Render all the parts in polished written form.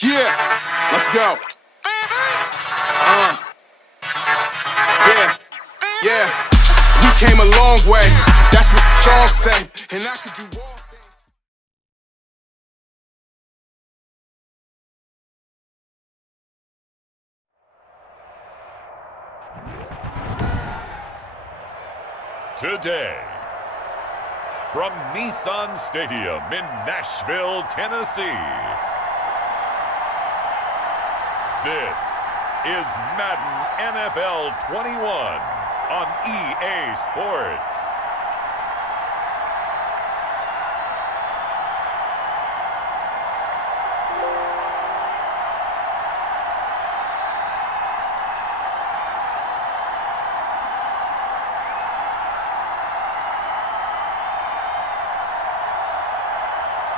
Yeah, let's go. Yeah. We came a long way. That's what the song say. And I could do all things. Today, from Nissan Stadium in Nashville, Tennessee, this is Madden NFL 21 on EA Sports.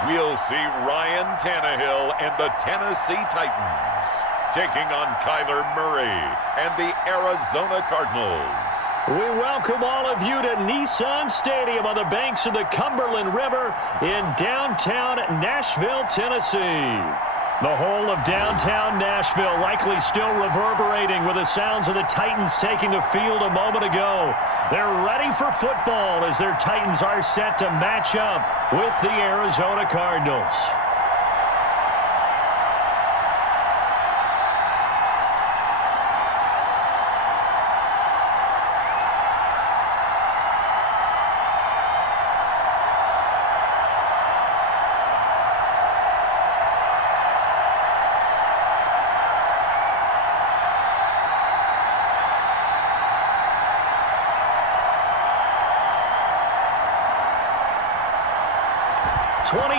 We'll see Ryan Tannehill and the Tennessee Titans taking on Kyler Murray and the Arizona Cardinals. We welcome all of you to Nissan Stadium on the banks of the Cumberland River in downtown Nashville, Tennessee. The whole of downtown Nashville likely still reverberating with the sounds of the Titans taking the field a moment ago. They're ready for football as their Titans are set to match up with the Arizona Cardinals.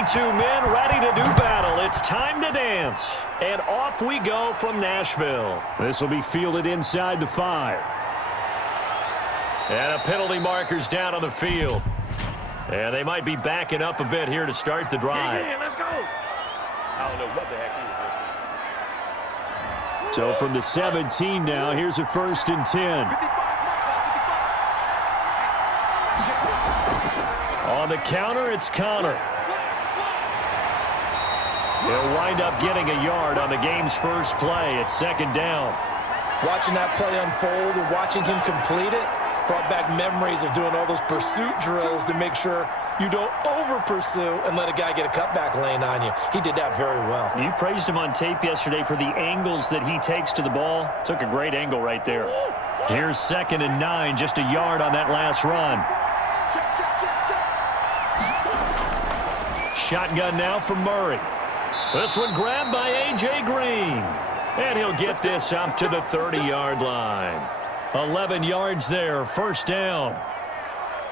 Two men ready to do battle. It's time to dance. And off we go from Nashville. This will be fielded inside the 5. And a penalty marker's down on the field. And they might be backing up a bit here to start the drive. Yeah, let's go. I don't know what the heck he was. So from the 17 now, here's a 1st and 10. On the counter, it's Connor. He'll wind up getting a yard on the game's first play. It's 2nd down. Watching that play unfold and watching him complete it brought back memories of doing all those pursuit drills to make sure you don't over-pursue and let a guy get a cutback lane on you. He did that very well. You praised him on tape yesterday for the angles that he takes to the ball. Took a great angle right there. Here's 2nd and 9, just a yard on that last run. Shotgun now from Murray. This one grabbed by A.J. Green. And he'll get this up to the 30-yard line. 11 yards there, 1st down.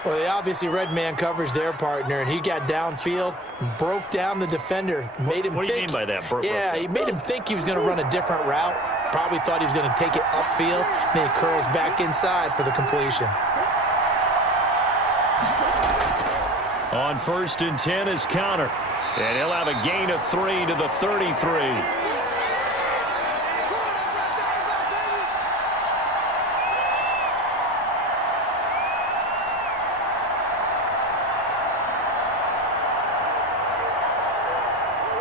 Well, they obviously read man coverage their partner, and he got downfield, broke down the defender, made him What do you mean by that? He made him think he was going to run a different route. Probably thought he was going to take it upfield. Then he curls back inside for the completion. On 1st and 10 is Connor. And he'll have a gain of 3 to the 33.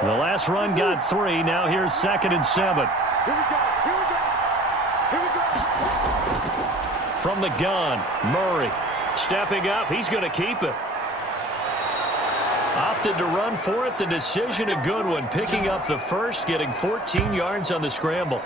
The last run got 3. Now here's 2nd and 7. From the gun, Murray stepping up. He's going to keep it. Opted to run for it. The decision a good one. Picking up the first, getting 14 yards on the scramble.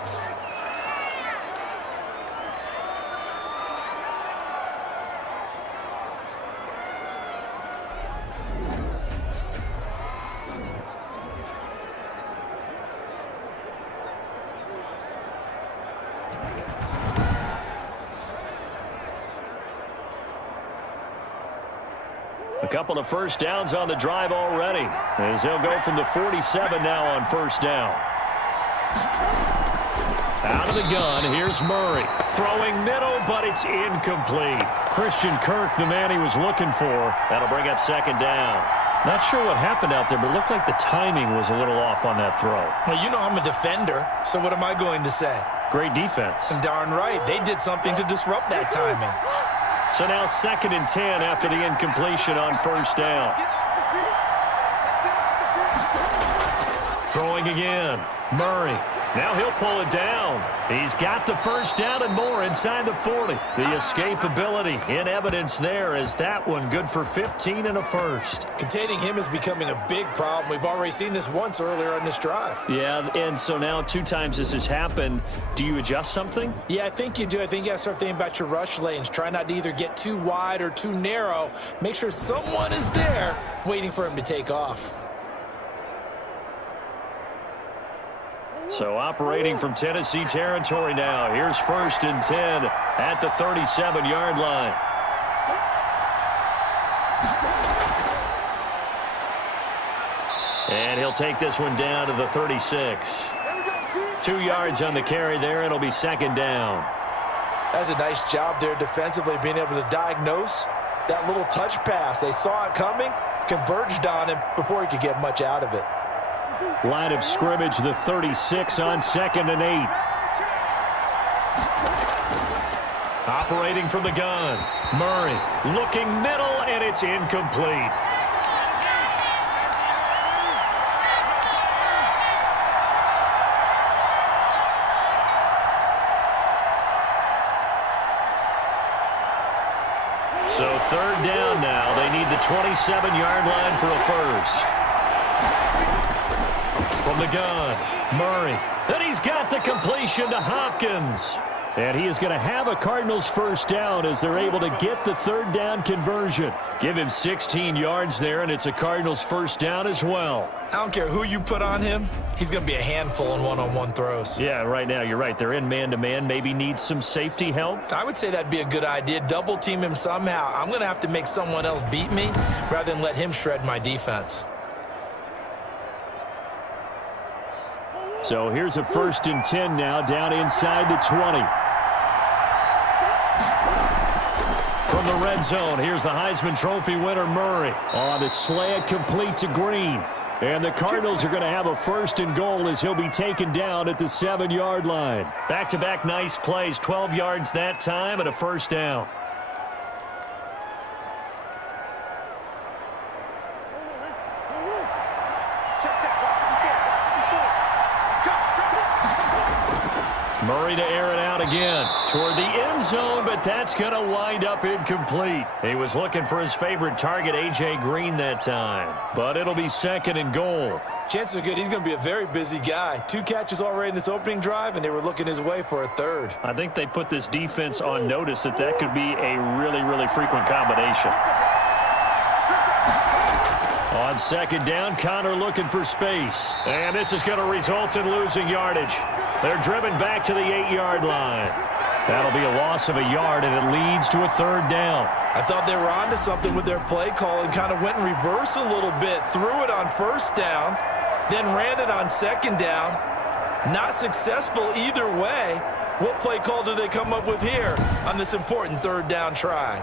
A couple of 1st downs on the drive already, as they'll go from the 47 now on 1st down. Out of the gun, here's Murray. Throwing middle, but it's incomplete. Christian Kirk, the man he was looking for. That'll bring up 2nd down. Not sure what happened out there, but it looked like the timing was a little off on that throw. Well, you know I'm a defender, so what am I going to say? Great defense. Darn right. They did something to disrupt that timing. So now 2nd and 10 after the incompletion on 1st down. Throwing again. Murray. Now he'll pull it down. He's got the first down and more inside the 40. The escapability in evidence there as that one good for 15 and a first. Containing him is becoming a big problem. We've already seen this once earlier on this drive. Yeah, and so now 2 times this has happened. Do you adjust something? Yeah, I think you do. I think you got to start thinking about your rush lanes. Try not to either get too wide or too narrow. Make sure someone is there waiting for him to take off. So operating from Tennessee territory now. Here's 1st and 10 at the 37-yard line. And he'll take this one down to the 36. 2 yards on the carry there. It'll be 2nd down. That's a nice job there defensively, being able to diagnose that little touch pass. They saw it coming, converged on him before he could get much out of it. Line of scrimmage, the 36 on 2nd and 8. Operating from the gun. Murray looking middle, and it's incomplete. So 3rd down now. They need the 27-yard line for a first. From the gun, Murray. And he's got the completion to Hopkins. And he is going to have a Cardinals first down as they're able to get the 3rd down conversion. Give him 16 yards there, and it's a Cardinals first down as well. I don't care who you put on him. He's going to be a handful in one-on-one throws. Yeah, right now you're right. They're in man-to-man. Maybe needs some safety help. I would say that'd be a good idea. Double team him somehow. I'm going to have to make someone else beat me rather than let him shred my defense. So here's a 1st and 10 now down inside the 20. From the red zone, here's the Heisman Trophy winner, Murray. On the slant, complete to Green. And the Cardinals are going to have a 1st and goal as he'll be taken down at the 7-yard line. Back-to-back nice plays, 12 yards that time and a first down. Murray to air it out again toward the end zone, but that's going to wind up incomplete. He was looking for his favorite target, A.J. Green, that time. But it'll be 2nd and goal. Chances are good he's going to be a very busy guy. 2 catches already in this opening drive, and they were looking his way for a 3rd. I think they put this defense on notice that that could be a really, really frequent combination. On 2nd down, Connor looking for space. And this is going to result in losing yardage. They're driven back to the 8-yard line. That'll be a loss of a yard, and it leads to a 3rd down. I thought they were onto something with their play call and kind of went in reverse a little bit. Threw it on 1st down, then ran it on 2nd down. Not successful either way. What play call do they come up with here on this important 3rd down try?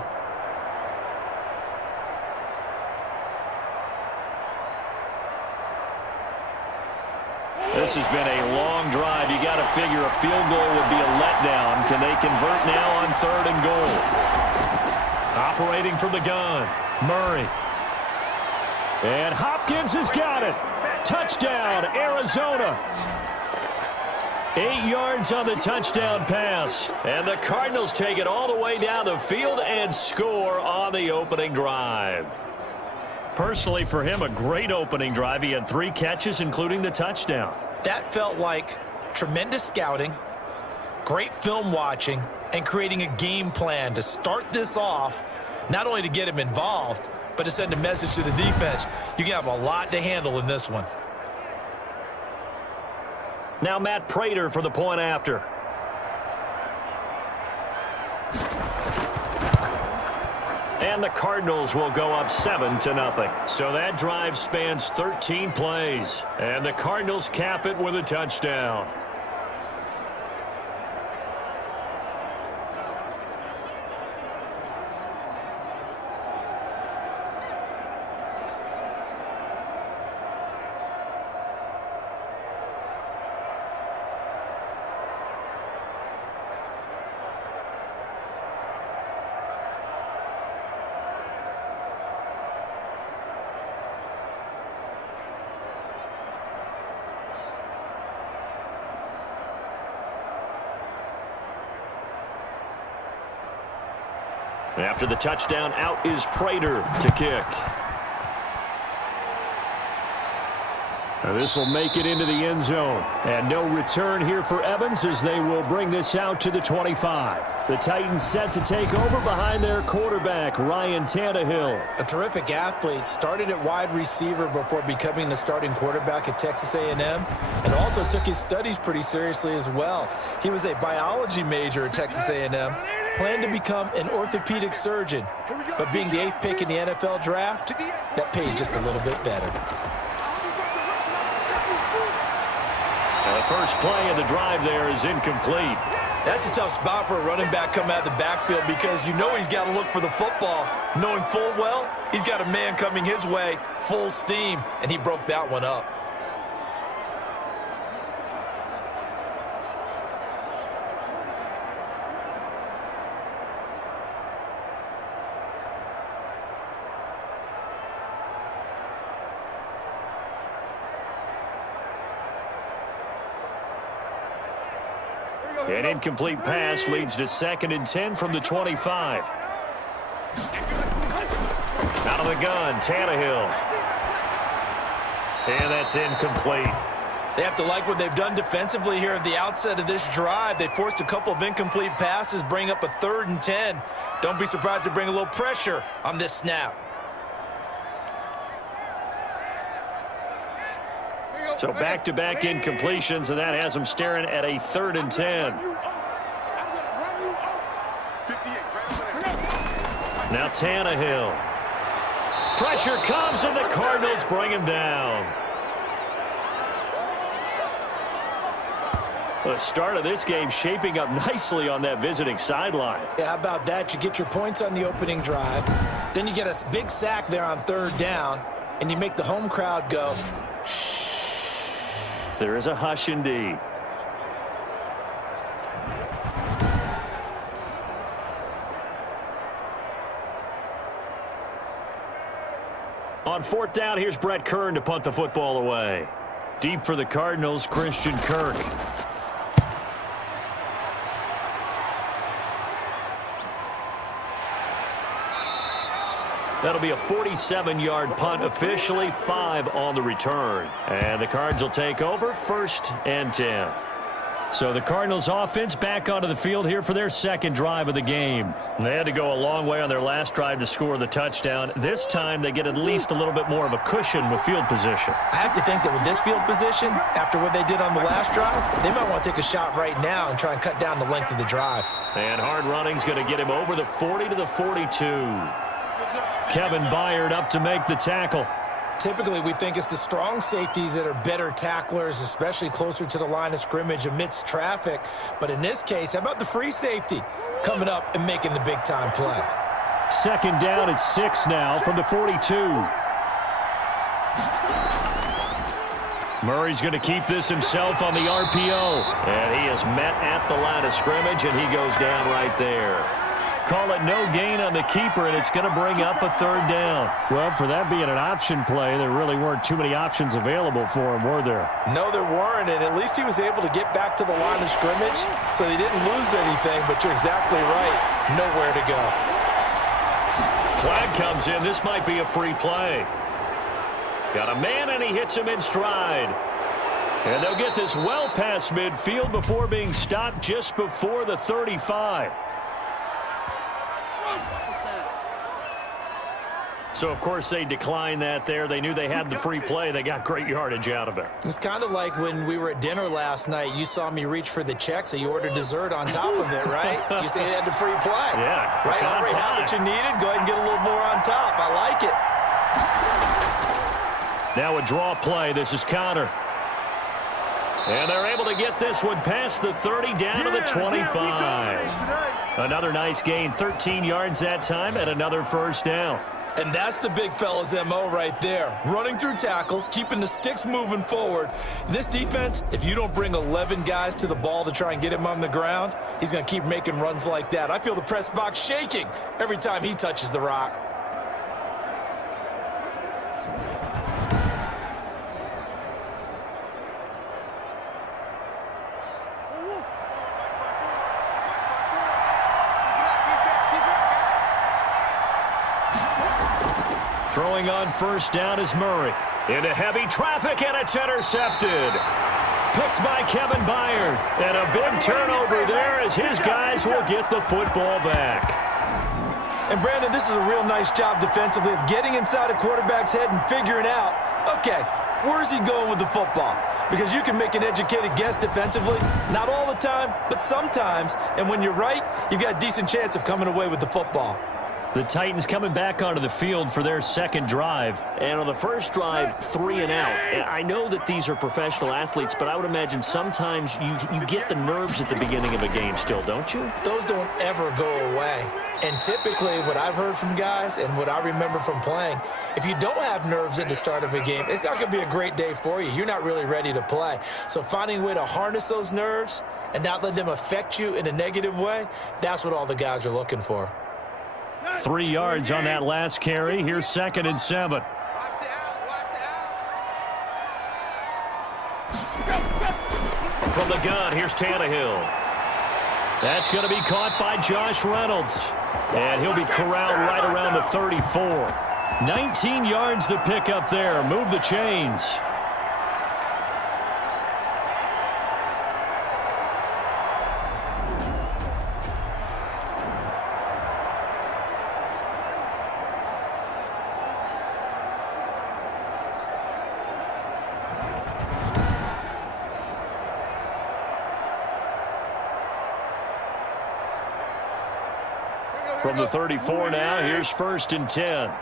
This has been a long drive. You got to figure a field goal would be a letdown. Can they convert now on 3rd and goal? Operating from the gun, Murray. And Hopkins has got it. Touchdown, Arizona. 8 yards on the touchdown pass. And the Cardinals take it all the way down the field and score on the opening drive. Personally, for him, a great opening drive. He had 3 catches, including the touchdown. That felt like tremendous scouting, great film watching, and creating a game plan to start this off, not only to get him involved, but to send a message to the defense. You can have a lot to handle in this one. Now Matt Prater for the point after. And the Cardinals will go up 7-0. So that drive spans 13 plays. And the Cardinals cap it with a touchdown. After the touchdown, out is Prater to kick. This will make it into the end zone. And no return here for Evans as they will bring this out to the 25. The Titans set to take over behind their quarterback, Ryan Tannehill. A terrific athlete. Started at wide receiver before becoming the starting quarterback at Texas A&M, and also took his studies pretty seriously as well. He was a biology major at Texas A&M, planned to become an orthopedic surgeon, but being the 8th pick in the NFL draft, that paid just a little bit better. The first play of the drive there is incomplete. That's a tough spot for a running back coming out of the backfield because you know he's got to look for the football, knowing full well he's got a man coming his way full steam, and he broke that one up. An incomplete pass leads to 2nd and 10 from the 25. Out of the gun, Tannehill. And that's incomplete. They have to like what they've done defensively here at the outset of this drive. They forced a couple of incomplete passes, bring up a 3rd and 10. Don't be surprised to bring a little pressure on this snap. So back-to-back incompletions, and that has them staring at a 3rd and 10. Now Tannehill. Pressure comes, and the Cardinals bring him down. The start of this game shaping up nicely on that visiting sideline. Yeah, how about that? You get your points on the opening drive. Then you get a big sack there on 3rd down, and you make the home crowd go, shh. There is a hush indeed. On 4th down, here's Brett Kern to punt the football away. Deep for the Cardinals, Christian Kirk. That'll be a 47-yard punt, officially 5 on the return. And the Cards will take over, 1st and 10. So the Cardinals offense back onto the field here for their 2nd drive of the game. They had to go a long way on their last drive to score the touchdown. This time they get at least a little bit more of a cushion with field position. I have to think that with this field position, after what they did on the last drive, they might want to take a shot right now and try and cut down the length of the drive. And hard running's going to get him over the 40 to the 42. Kevin Byard up to make the tackle. Typically, we think it's the strong safeties that are better tacklers, especially closer to the line of scrimmage amidst traffic. But in this case, how about the free safety coming up and making the big-time play? 2nd down, it's 6 now from the 42. Murray's going to keep this himself on the RPO. And he is met at the line of scrimmage, and he goes down right there. Call it no gain on the keeper, and it's going to bring up a 3rd down. Well, for that being an option play, there really weren't too many options available for him, were there? No, there weren't, and at least he was able to get back to the line of scrimmage, so he didn't lose anything, but you're exactly right. Nowhere to go. Flag comes in. This might be a free play. Got a man, and he hits him in stride. And they'll get this well past midfield before being stopped just before the 35. So, of course, they declined that there. They knew they had the free play. They got great yardage out of it. It's kind of like when we were at dinner last night. You saw me reach for the check, so you ordered dessert on top of it, right? You said you had the free play. Yeah. Right? Already had what you needed. Go ahead and get a little more on top. I like it. Now a draw play. This is Connor. And they're able to get this one past the 30 down to the 25. Another nice gain. 13 yards that time and another 1st down. And that's the big fella's MO right there. Running through tackles, keeping the sticks moving forward. This defense, if you don't bring 11 guys to the ball to try and get him on the ground, he's going to keep making runs like that. I feel the press box shaking every time he touches the rock. Throwing on first down is Murray. Into heavy traffic, and it's intercepted. Picked by Kevin Byard. And a big turnover there as his guys will get the football back. And, Brandon, this is a real nice job defensively of getting inside a quarterback's head and figuring out, okay, where's he going with the football? Because you can make an educated guess defensively, not all the time, but sometimes. And when you're right, you've got a decent chance of coming away with the football. The Titans coming back onto the field for their second drive. And on the first drive, 3 and out. I know that these are professional athletes, but I would imagine sometimes you get the nerves at the beginning of a game still, don't you? Those don't ever go away. And typically what I've heard from guys and what I remember from playing, if you don't have nerves at the start of a game, it's not going to be a great day for you. You're not really ready to play. So finding a way to harness those nerves and not let them affect you in a negative way, that's what all the guys are looking for. 3 yards on that last carry. Here's 2nd and 7. From the gun, here's Tannehill. That's going to be caught by Josh Reynolds. And he'll be corralled right around the 34. 19 yards to pick up there. Move the chains. From the 34 now, here's 1st and 10. Hey,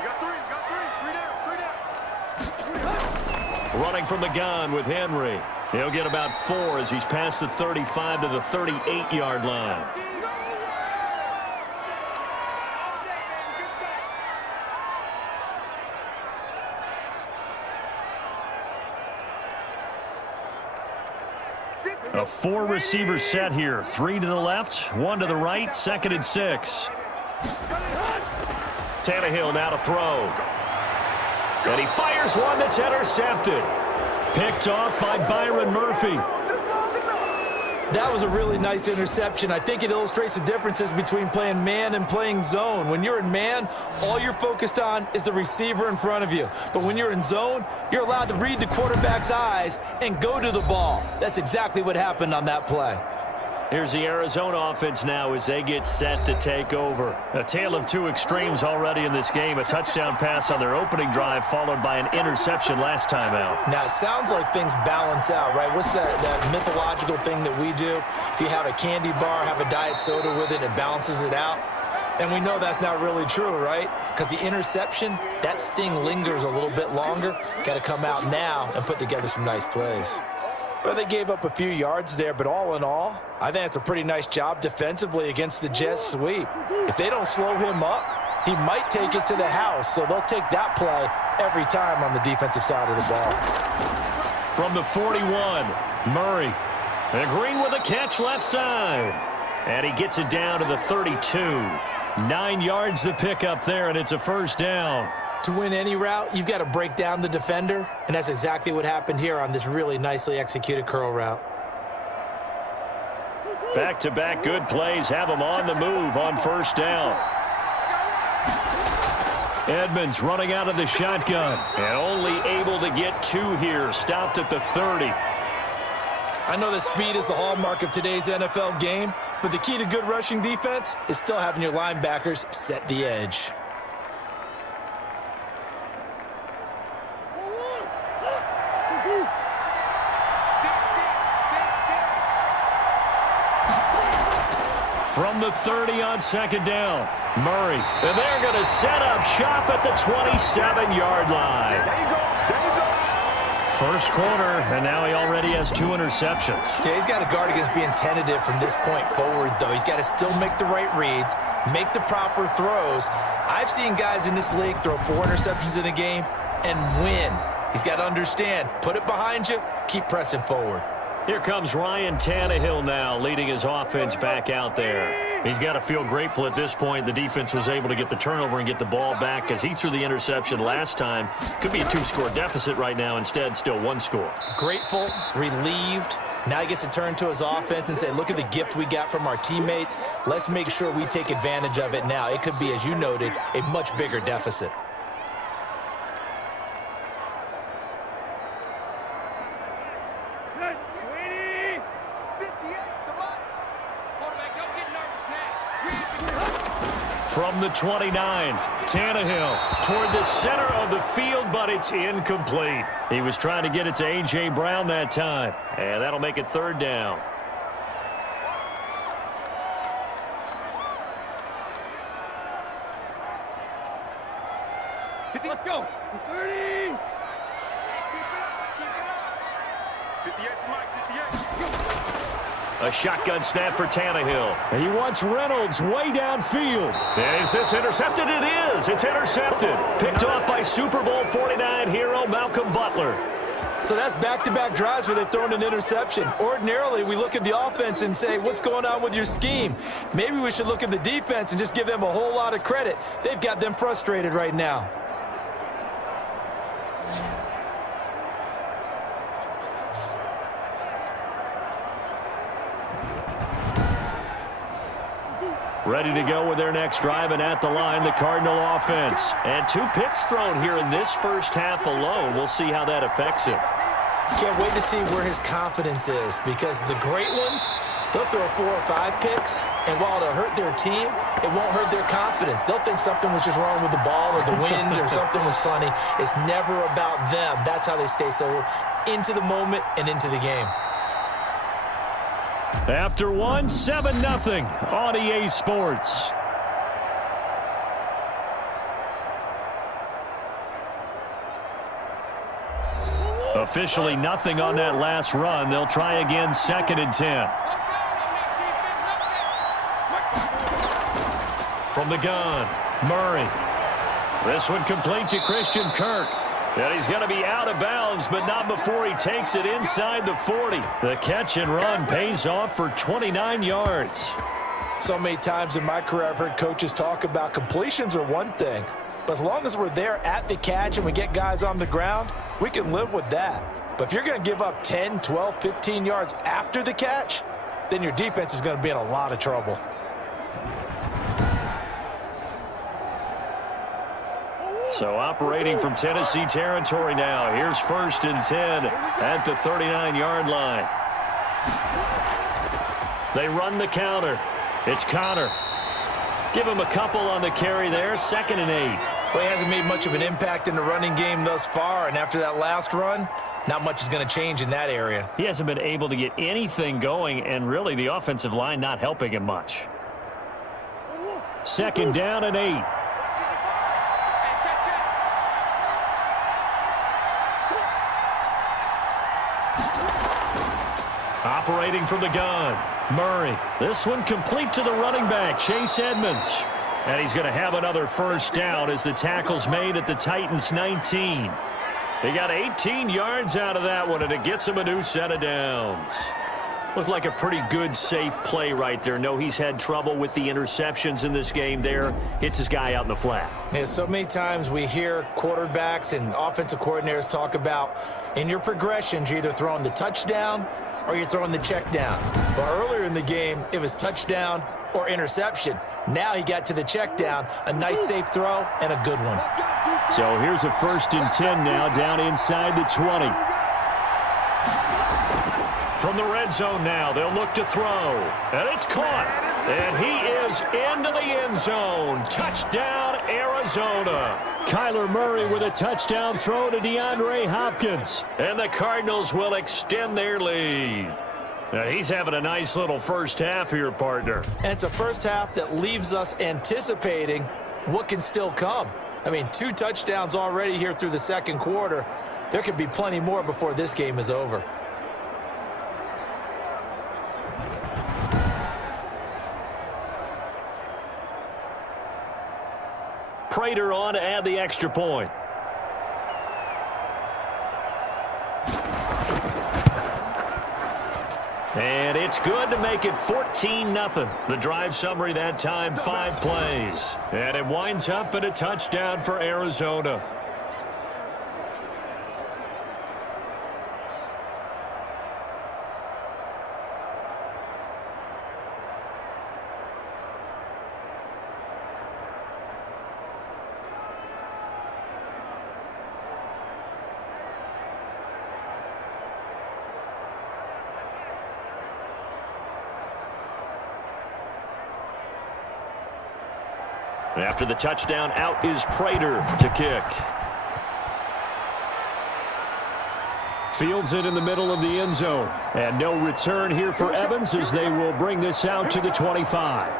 you got three down. Running from the gun with Henry. He'll get about 4 as he's past the 35 to the 38-yard line. A 4-receiver set here. 3 to the left, 1 to the right, 2nd and 6. Tannehill now to throw. And he fires one that's intercepted. Picked off by Byron Murphy. That was a really nice interception. I think it illustrates the differences between playing man and playing zone. When you're in man, all you're focused on is the receiver in front of you. But when you're in zone, you're allowed to read the quarterback's eyes and go to the ball. That's exactly what happened on that play. Here's the Arizona offense now as they get set to take over. A tale of two extremes already in this game. A touchdown pass on their opening drive followed by an interception last time out. Now, it sounds like things balance out, right? What's that mythological thing that we do? If you have a candy bar, have a diet soda with it, it balances it out. And we know that's not really true, right? Because the interception, that sting lingers a little bit longer. Got to come out now and put together some nice plays. Well, they gave up a few yards there, but all in all, I think it's a pretty nice job defensively against the Jets sweep. If they don't slow him up, he might take it to the house, so they'll take that play every time on the defensive side of the ball. From the 41, Murray. And Green with a catch left side. And he gets it down to the 32. 9 yards to pick up there, and it's a first down. To win any route, you've got to break down the defender, and that's exactly what happened here on this really nicely executed curl route. Back-to-back good plays have him on the move on first down. Edmonds running out of the shotgun, and only able to get 2 here, stopped at the 30. I know that speed is the hallmark of today's NFL game, but the key to good rushing defense is still having your linebackers set the edge. From the 30 on second down, Murray. And they're going to set up shop at the 27-yard line. There you go. First quarter, and now he already has 2 interceptions. Yeah, he's got to guard against being tentative from this point forward, though. He's got to still make the right reads, make the proper throws. I've seen guys in this league throw 4 interceptions in a game and win. He's got to understand, put it behind you, keep pressing forward. Here comes Ryan Tannehill now, leading his offense back out there. He's got to feel grateful at this point. The defense was able to get the turnover and get the ball back because he threw the interception last time. Could be a 2-score deficit right now. Instead, still 1 score. Grateful, relieved, Now he gets to turn to his offense and say, look at the gift we got from our teammates. Let's make sure we take advantage of it now. It could be, as you noted, a much bigger deficit. From the 29, Tannehill toward the center of the field, but it's incomplete. He was trying to get it to A.J. Brown that time, and that'll make it third down. Let's go. 30. 58 to Mike, 58. A shotgun snap for Tannehill. And he wants Reynolds way downfield. Is this intercepted? It is. It's intercepted. Picked off by Super Bowl 49 hero Malcolm Butler. So that's back-to-back drives where they've thrown an interception. Ordinarily, we look at the offense and say, what's going on with your scheme? Maybe we should look at the defense and just give them a whole lot of credit. They've got them frustrated right now. Ready to go with their next drive, and at the line, the Cardinal offense. And 2 picks thrown here in this first half alone. We'll see how that affects him. Can't wait to see where his confidence is, because the great ones, they'll throw 4 or 5 picks, and while it'll hurt their team, it won't hurt their confidence. They'll think something was just wrong with the ball or the wind or something was funny. It's never about them. That's how they stay so into the moment and into the game. After 1, 7-0 on EA Sports. Officially nothing on that last run. They'll try again, 2nd and 10. From the gun, Murray. This one complete to Christian Kirk. And he's going to be out of bounds, but not before he takes it inside the 40. The catch and run pays off for 29 yards. So many times in my career, I've heard coaches talk about completions are one thing. But as long as we're there at the catch and we get guys on the ground, we can live with that. But if you're going to give up 10, 12, 15 yards after the catch, then your defense is going to be in a lot of trouble. So operating from Tennessee territory now. Here's 1st and 10 at the 39-yard line. They run the counter. It's Connor. Give him a couple on the carry there. 2nd and 8. Well, he hasn't made much of an impact in the running game thus far, and after that last run, not much is going to change in that area. He hasn't been able to get anything going, and really the offensive line not helping him much. 2nd down and 8. Operating from the gun, Murray. This one complete to the running back, Chase Edmonds. And he's going to have another 1st down as the tackle's made at the Titans' 19. They got 18 yards out of that one, and it gets him a new set of downs. Looked like a pretty good, safe play right there. No, he's had trouble with the interceptions in this game there. Hits his guy out in the flat. Yeah, so many times we hear quarterbacks and offensive coordinators talk about in your progressions, you're either throwing the touchdown or you're throwing the check down. But earlier in the game, it was touchdown or interception. Now he got to the check down, a nice safe throw, and a good one. So here's a 1st and 10 now, down inside the 20. From the red zone now, they'll look to throw. And it's caught. And he is into the end zone. Touchdown, Arizona. Kyler Murray with a touchdown throw to DeAndre Hopkins. And the Cardinals will extend their lead. Now, he's having a nice little first half here, partner. And it's a first half that leaves us anticipating what can still come. I mean, 2 touchdowns already here through the 2nd quarter. There could be plenty more before this game is over. Prater on to add the extra point. And it's good to make it 14-0. The drive summary that time, 5 plays. And it winds up in a touchdown for Arizona. After the touchdown, out is Prater to kick. Fields it in the middle of the end zone. And no return here for Evans as they will bring this out to the 25.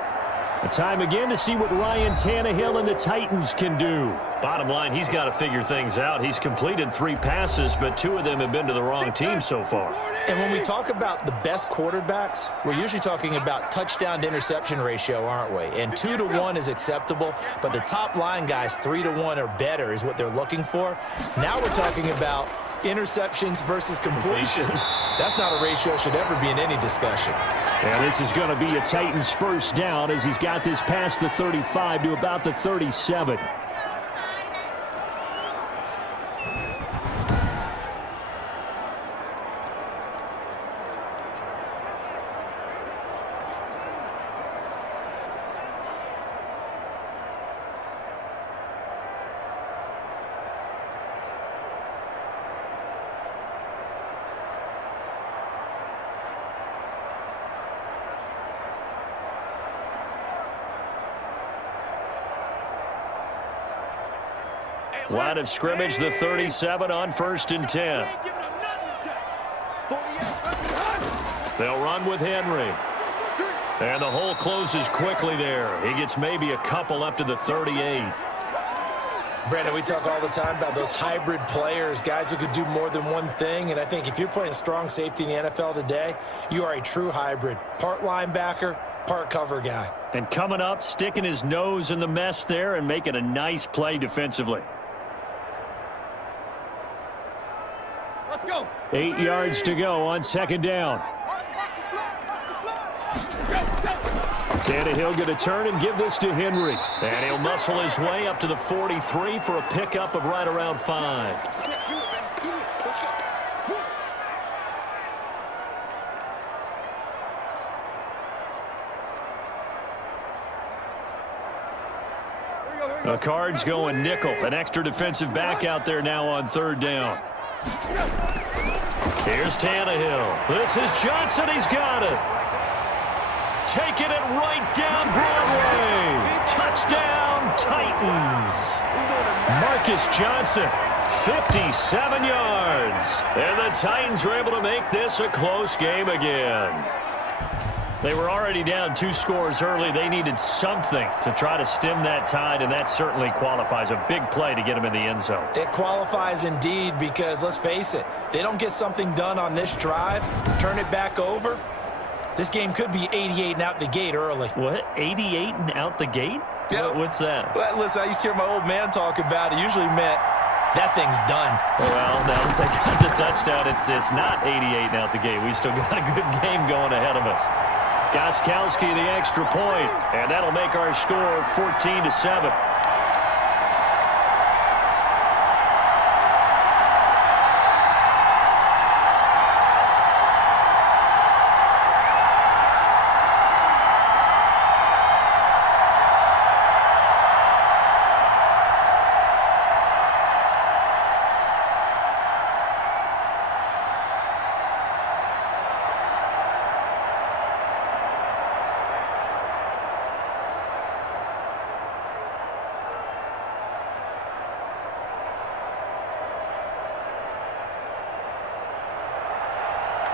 A time again to see what Ryan Tannehill and the Titans can do. Bottom line, he's got to figure things out. He's completed 3 passes, but 2 of them have been to the wrong team so far. And when we talk about the best quarterbacks, we're usually talking about touchdown to interception ratio, aren't we? And 2 to 1 is acceptable, but the top line guys 3 to 1 or better is what they're looking for. Now we're talking about interceptions versus completions. That's not a ratio should ever be in any discussion. And this is going to be a Titans first down as he's got this past the 35 to about the 37. Line of scrimmage, the 37 on 1st and 10. They'll run with Henry. And the hole closes quickly there. He gets maybe a couple up to the 38. Brandon, we talk all the time about those hybrid players, guys who could do more than one thing. And I think if you're playing strong safety in the NFL today, you are a true hybrid. Part linebacker, part cover guy. And coming up, sticking his nose in the mess there and making a nice play defensively. 8 yards to go on 2nd down. Tannehill going to turn and give this to Henry. And he'll muscle his way up to the 43 for a pickup of right around 5. The Cards going nickel. An extra defensive back out there now on 3rd down. Here's Tannehill. This is Johnson. He's got it. Taking it right down Broadway. Touchdown, Titans. Marcus Johnson, 57 yards. And the Titans were able to make this a close game again. They were already down 2 scores early. They needed something to try to stem that tide, and that certainly qualifies. A big play to get them in the end zone. It qualifies indeed because, let's face it, they don't get something done on this drive, turn it back over, this game could be 88 and out the gate early. What? 88 and out the gate? Yeah. What's that? Well, listen, I used to hear my old man talk about it. Usually meant that thing's done. Well, now that they got the touchdown, it's not 88 and out the gate. We still got a good game going ahead of us. Gostkowski the extra point, and that'll make our score 14-7.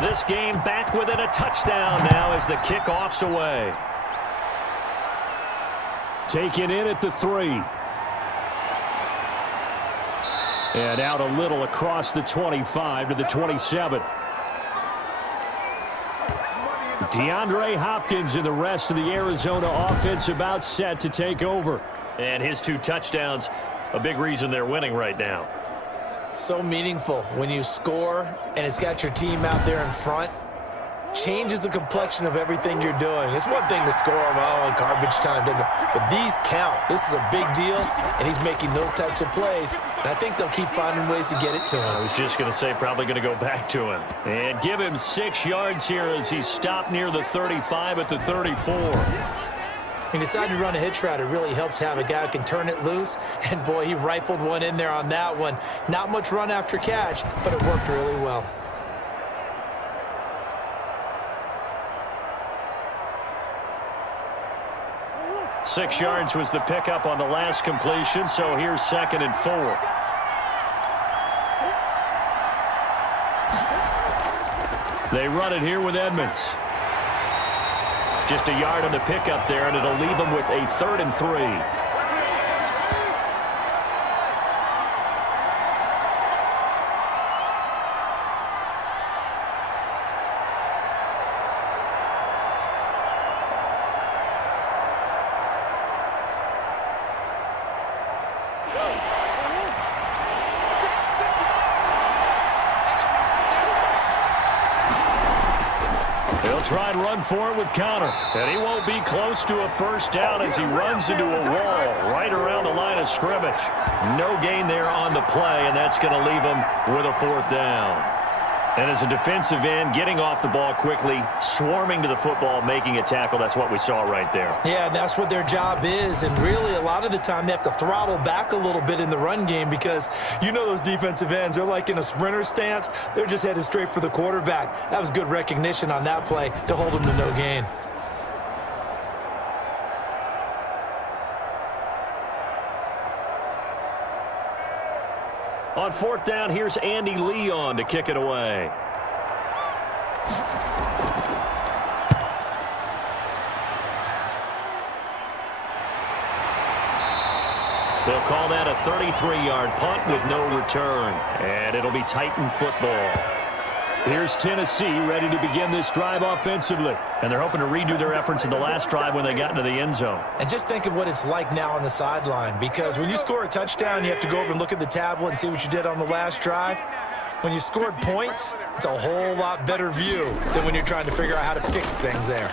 This game back within a touchdown now as the kickoff's away. Taken in at the 3. And out a little across the 25 to the 27. DeAndre Hopkins and the rest of the Arizona offense about set to take over. And his 2 touchdowns, a big reason they're winning right now. So meaningful when you score and it's got your team out there in front. Changes the complexion of everything you're doing. It's one thing to score them, garbage time, but these count. This is a big deal, and he's making those types of plays, and I think they'll keep finding ways to get it to him. I was just going to say probably going to go back to him. And give him 6 yards here as he stopped near the 35 at the 34. He decided to run a hitch route. It really helped to have a guy who can turn it loose. And, boy, he rifled one in there on that one. Not much run after catch, but it worked really well. 6 yards was the pickup on the last completion, so here's 2nd and 4. They run it here with Edmonds. Just a yard on the pickup there, and it'll leave them with a 3rd and 3. Try and run for it with Counter. And he won't be close to a first down as he runs into a wall right around the line of scrimmage. No gain there on the play, and that's going to leave him with a 4th down. And as a defensive end, getting off the ball quickly, swarming to the football, making a tackle, that's what we saw right there. Yeah, that's what their job is. And really, a lot of the time, they have to throttle back a little bit in the run game because you know those defensive ends, they're like in a sprinter stance. They're just headed straight for the quarterback. That was good recognition on that play to hold them to no gain. On 4th down, here's Andy Leon to kick it away. They'll call that a 33-yard punt with no return, and it'll be Titan football. Here's Tennessee ready to begin this drive offensively, and they're hoping to redo their efforts in the last drive when they got into the end zone. And just think of what it's like now on the sideline, because when you score a touchdown, you have to go over and look at the tablet and see what you did on the last drive. When you scored points, it's a whole lot better view than when you're trying to figure out how to fix things there.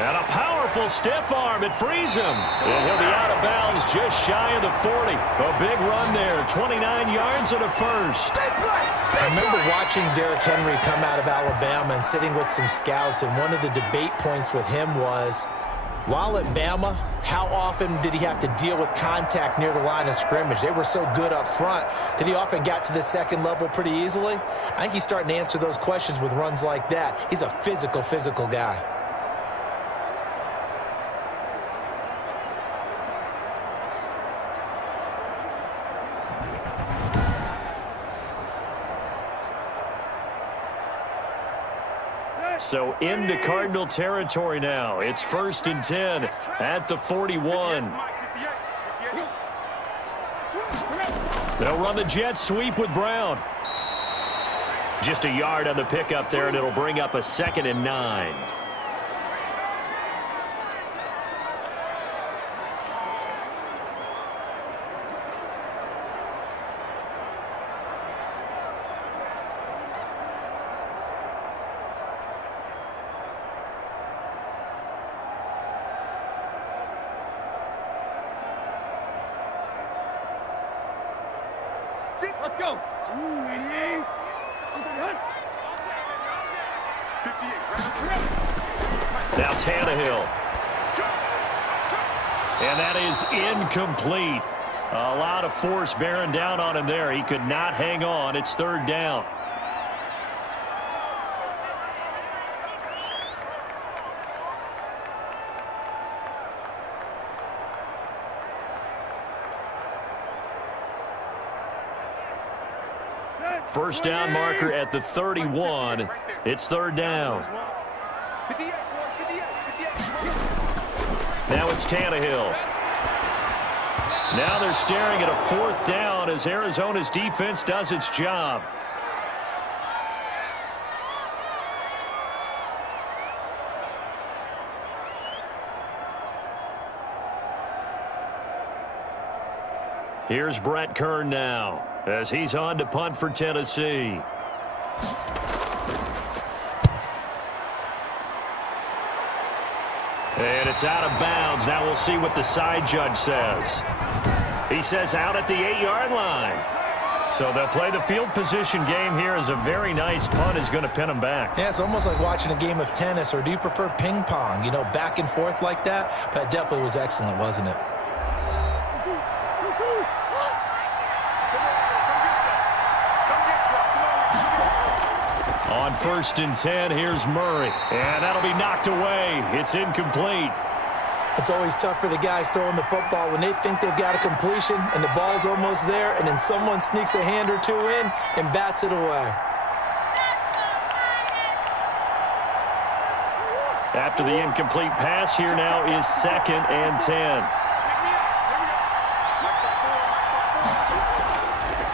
And a powerful stiff arm. It frees him. And he'll be out of bounds just shy of the 40. A big run there. 29 yards and a first. I remember watching Derrick Henry come out of Alabama and sitting with some scouts, and one of the debate points with him was, while at Bama, how often did he have to deal with contact near the line of scrimmage? They were so good up front that he often got to the second level pretty easily. I think he's starting to answer those questions with runs like that. He's a physical guy. So into Cardinal territory now. It's 1st and 10 at the 41. They'll run the jet sweep with Brown. Just a yard on the pickup there, and it'll bring up a 2nd and 9. Let's go. Now Tannehill. And that is incomplete. A lot of force bearing down on him there. He could not hang on. It's 3rd down. First down marker at the 31. It's 3rd down. Now it's Tannehill. Now they're staring at a 4th down as Arizona's defense does its job. Here's Brett Kern now as he's on to punt for Tennessee. And it's out of bounds. Now we'll see what the side judge says. He says out at the 8-yard line. So they'll play the field position game here as a very nice punt is going to pin them back. Yeah, it's almost like watching a game of tennis, or do you prefer ping pong? You know, back and forth like that? That definitely was excellent, wasn't it? On 1st and 10, here's Murray. And that'll be knocked away. It's incomplete. It's always tough for the guys throwing the football when they think they've got a completion and the ball's almost there, and then someone sneaks a hand or two in and bats it away. After the incomplete pass, here now is 2nd and 10.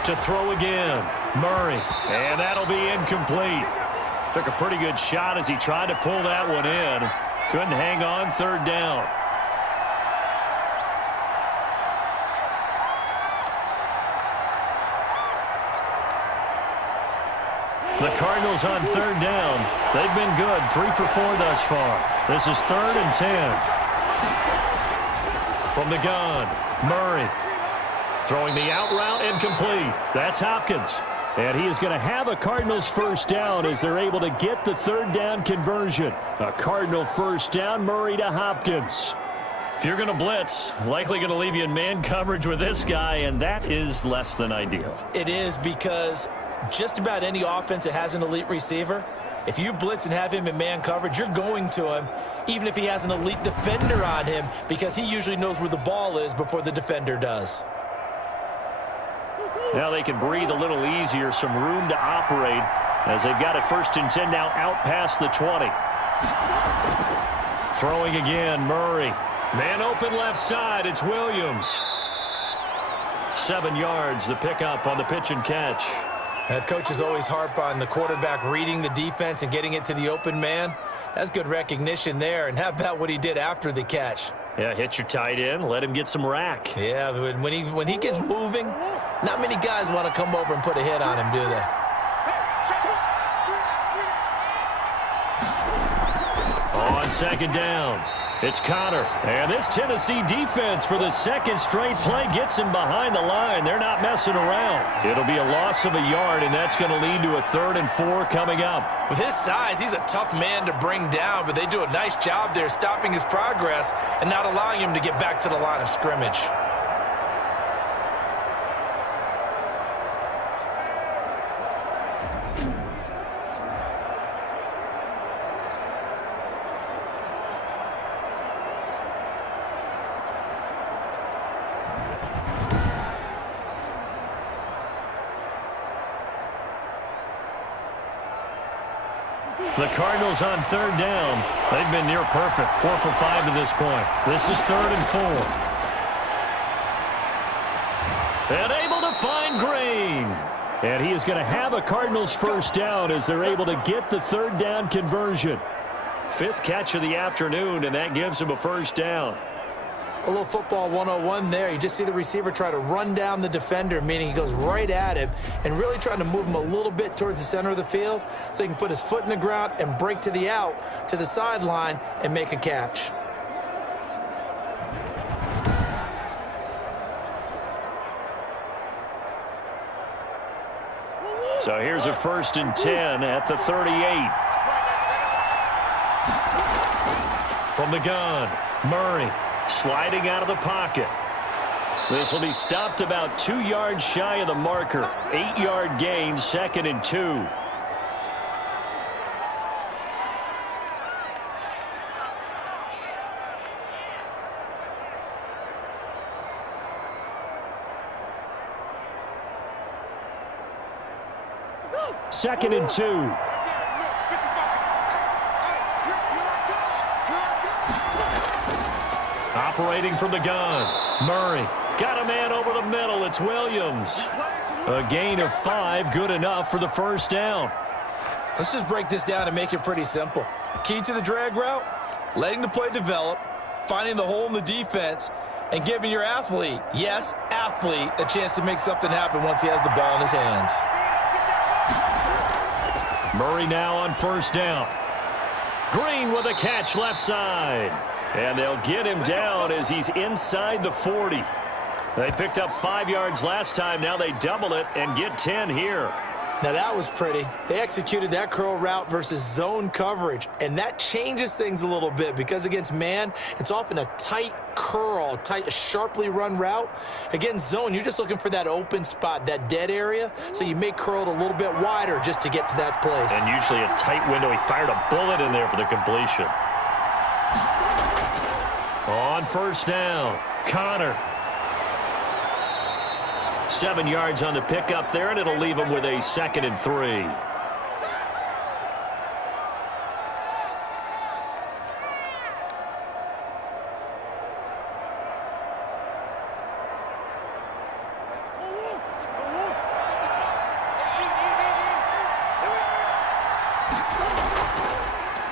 To throw again, Murray, and that'll be incomplete. Took a pretty good shot as he tried to pull that one in. Couldn't hang on, 3rd down. The Cardinals on 3rd down. They've been good, 3 for 4 thus far. This is 3rd and 10. From the gun, Murray. Throwing the out route, incomplete. That's Hopkins. And he is going to have a Cardinals first down as they're able to get the 3rd down conversion. A Cardinal first down, Murray to Hopkins. If you're going to blitz, likely going to leave you in man coverage with this guy, and that is less than ideal. It is, because just about any offense that has an elite receiver, if you blitz and have him in man coverage, you're going to him, even if he has an elite defender on him, because he usually knows where the ball is before the defender does. Now they can breathe a little easier, some room to operate as they've got it 1st and 10 now out past the 20. Throwing again, Murray. Man open left side, it's Williams. 7 yards, the pickup on the pitch and catch. Coaches always harp on the quarterback reading the defense and getting it to the open man. That's good recognition there. And how about what he did after the catch? Yeah, hit your tight end, let him get some rack. Yeah, when he gets moving, not many guys want to come over and put a hit on him, do they? On 2nd down, it's Connor. And this Tennessee defense for the 2nd straight play gets him behind the line. They're not messing around. It'll be a loss of a yard, and that's going to lead to a 3rd and 4 coming up. With his size, he's a tough man to bring down, but they do a nice job there stopping his progress and not allowing him to get back to the line of scrimmage. The Cardinals on 3rd down. They've been near perfect, 4 for 5 to this point. This is 3rd and 4. And able to find Green. And he is going to have a Cardinals first down as they're able to get the 3rd down conversion. 5th catch of the afternoon, and that gives him a first down. A little football 101 there. You just see the receiver try to run down the defender, meaning he goes right at him and really trying to move him a little bit towards the center of the field so he can put his foot in the ground and break to the out, to the sideline, and make a catch. So here's a 1st and 10 at the 38. From the gun, Murray. Sliding out of the pocket. This will be stopped about 2 yards shy of the marker. 8-yard gain, 2nd and 2. Second and 2. Operating from the gun. Murray got a man over the middle. It's Williams. A gain of 5, good enough for the first down. Let's just break this down and make it pretty simple. Key to the drag route, letting the play develop, finding the hole in the defense, and giving your athlete, yes, athlete, a chance to make something happen once he has the ball in his hands. Murray now on first down. Green with a catch left side. And they'll get him down as he's inside the 40. They picked up 5 yards last time. Now they double it and get 10 here. Now that was pretty. They executed that curl route versus zone coverage, and that changes things a little bit because against man, it's often a tight curl, a sharply run route. Against zone, you're just looking for that open spot, that dead area, so you may curl it a little bit wider just to get to that place. And usually a tight window. He fired a bullet in there for the completion. On first down, Connor. 7 yards on the pickup there, and it'll leave him with a 2nd and 3.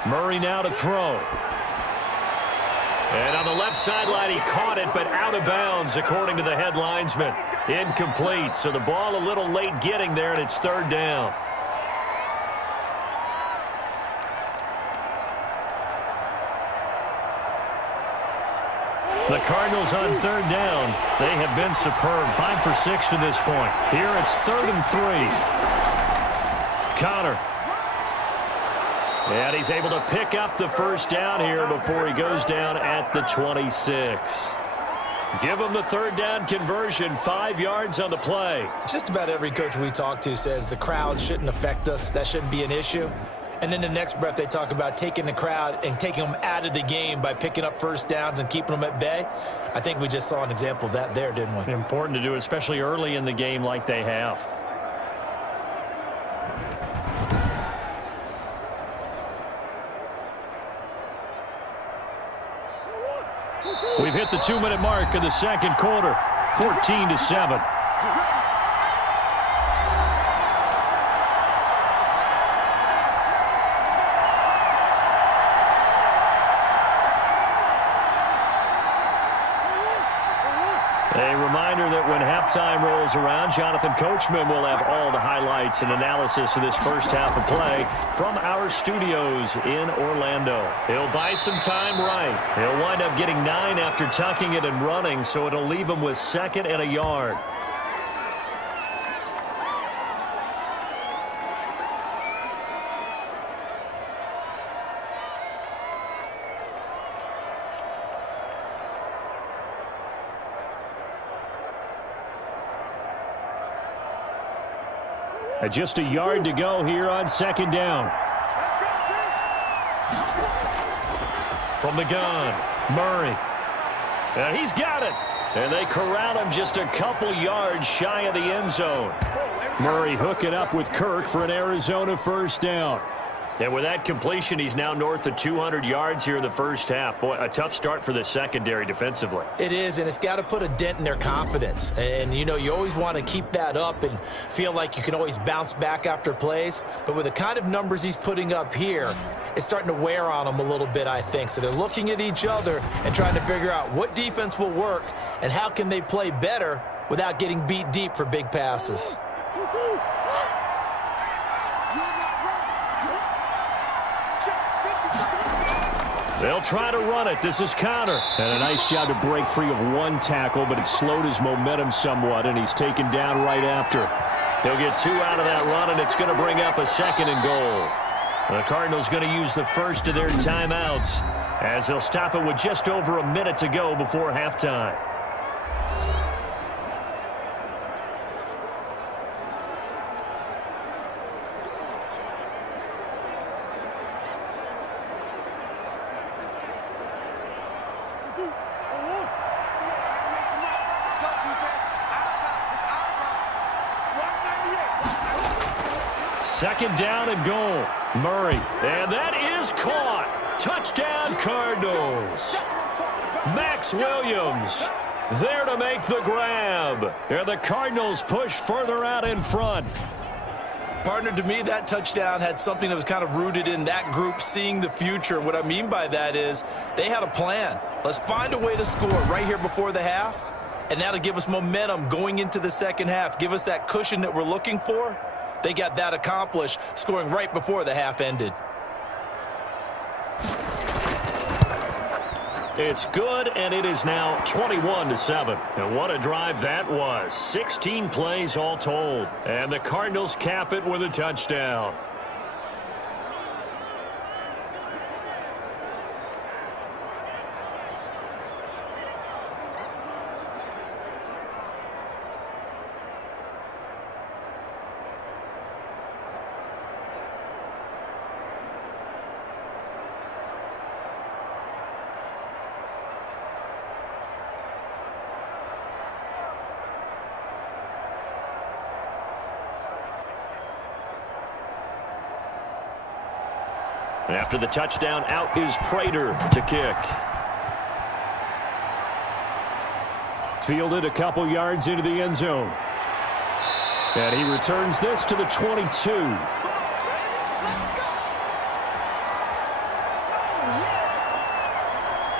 Murray now to throw. And on the left sideline, he caught it, but out of bounds, according to the head linesman. Incomplete, so the ball a little late getting there, and it's 3rd down. The Cardinals on 3rd down. They have been superb. 5 for 6 to this point. Here it's 3rd and 3. Connor. And he's able to pick up the first down here before he goes down at the 26. Give him the 3rd down conversion, 5 yards on the play. Just about every coach we talk to says the crowd shouldn't affect us. That shouldn't be an issue. And then the next breath they talk about taking the crowd and taking them out of the game by picking up first downs and keeping them at bay. I think we just saw an example of that there, didn't we? Important to do, especially early in the game like they have. We've hit the 2-minute mark in the 2nd quarter, 14-7. A reminder that when halftime rolls around, Jonathan Coachman will have all the highlights and analysis of this first half of play from our studios in Orlando. He'll buy some time right. He'll wind up getting 9 after tucking it and running, so it'll leave him with 2nd and a yard. Just a yard to go here on 2nd down. From the gun, Murray. And he's got it. And they corral him just a couple yards shy of the end zone. Murray hooking up with Kirk for an Arizona first down. And with that completion, he's now north of 200 yards here in the first half. Boy, a tough start for the secondary defensively. It is, and it's got to put a dent in their confidence. And, you know, you always want to keep that up and feel like you can always bounce back after plays. But with the kind of numbers he's putting up here, it's starting to wear on them a little bit, I think. So they're looking at each other and trying to figure out what defense will work and how can they play better without getting beat deep for big passes. They'll try to run it. This is Connor. And a nice job to break free of 1 tackle, but it slowed his momentum somewhat, and he's taken down right after. He'll get 2 out of that run, and it's going to bring up a 2nd and goal. The Cardinals going to use the first of their timeouts as they'll stop it with just over a minute to go before halftime. Second down and goal. Murray. And that is caught. Touchdown, Cardinals. Max Williams there to make the grab. And the Cardinals push further out in front. Partner, to me, that touchdown had something that was kind of rooted in that group seeing the future. And what I mean by that is they had a plan. Let's find a way to score right here before the half. And that'll give us momentum going into the second half. Give us that cushion that we're looking for. They got that accomplished, scoring right before the half ended. It's good, and it is now 21-7. And what a drive that was. 16 plays all told. And the Cardinals cap it with a touchdown. After the touchdown, out is Prater to kick. Fielded a couple yards into the end zone. And he returns this to the 22.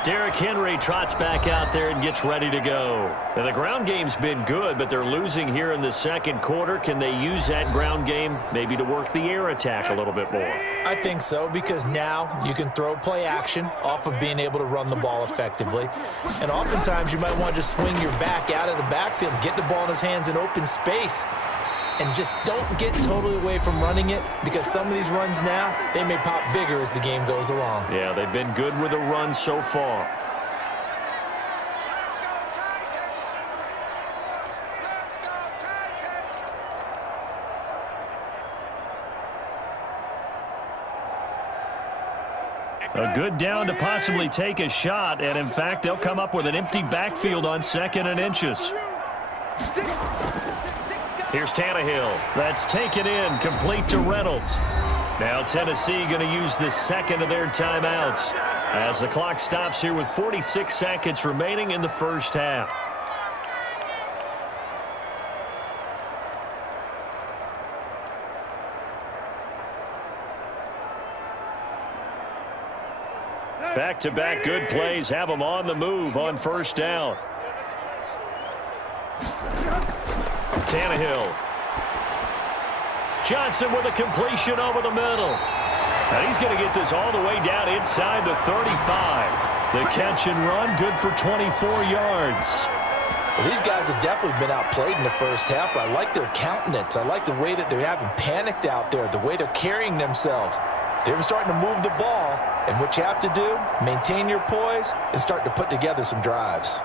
Derrick Henry trots back out there and gets ready to go. Now, the ground game's been good, but they're losing here in the second quarter. Can they use that ground game maybe to work the air attack a little bit more? I think so, because now you can throw play action off of being able to run the ball effectively. And oftentimes you might want to just swing your back out of the backfield, get the ball in his hands in open space, and just don't get totally away from running it, because some of these runs now, they may pop bigger as the game goes along. Yeah, they've been good with the run so far. A good down to possibly take a shot, and in fact, they'll come up with an empty backfield on 2nd and inches. Here's Tannehill. That's taken in, complete to Reynolds. Now Tennessee going to use the second of their timeouts as the clock stops here with 46 seconds remaining in the first half. Back-to-back good plays have them on the move on first down. Tannehill. Johnson with a completion over the middle. And he's going to get this all the way down inside the 35. The catch and run, good for 24 yards. Well, these guys have definitely been outplayed in the first half, but I like their countenance. I like the way that they're having panicked out there, the way they're carrying themselves. They're starting to move the ball, and what you have to do, maintain your poise and start to put together some drives.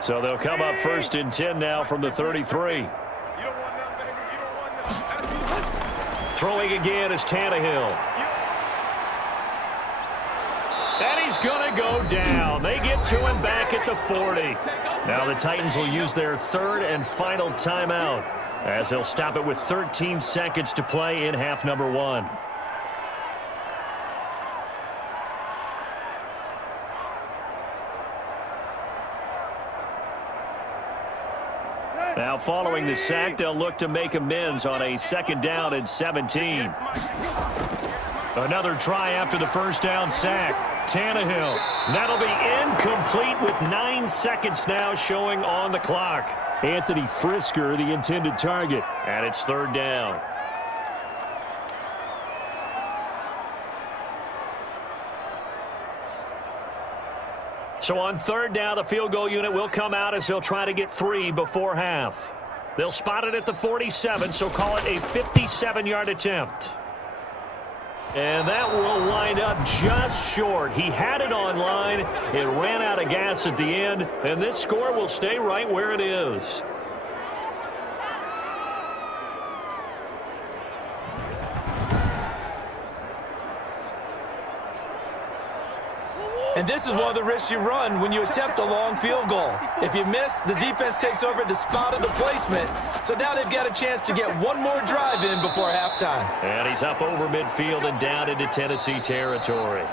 So they'll come up 1st and 10 now from the 33. Throwing again is Tannehill. And he's going to go down. They get to him back at the 40. Now the Titans will use their 3rd and final timeout as they'll stop it with 13 seconds to play in half number 1. Now, following the sack, they'll look to make amends on a 2nd down and 17. Another try after the first down sack. Tannehill. That'll be incomplete with 9 seconds now showing on the clock. Anthony Frisker, the intended target. And it's 3rd down. So on 3rd down, the field goal unit will come out as they'll try to get 3 before half. They'll spot it at the 47, so call it a 57-yard attempt. And that will wind up just short. He had it on line. It ran out of gas at the end, and this score will stay right where it is. And this is one of the risks you run when you attempt a long field goal. If you miss, the defense takes over at the spot of the placement. So now they've got a chance to get one more drive in before halftime. And he's up over midfield and down into Tennessee territory.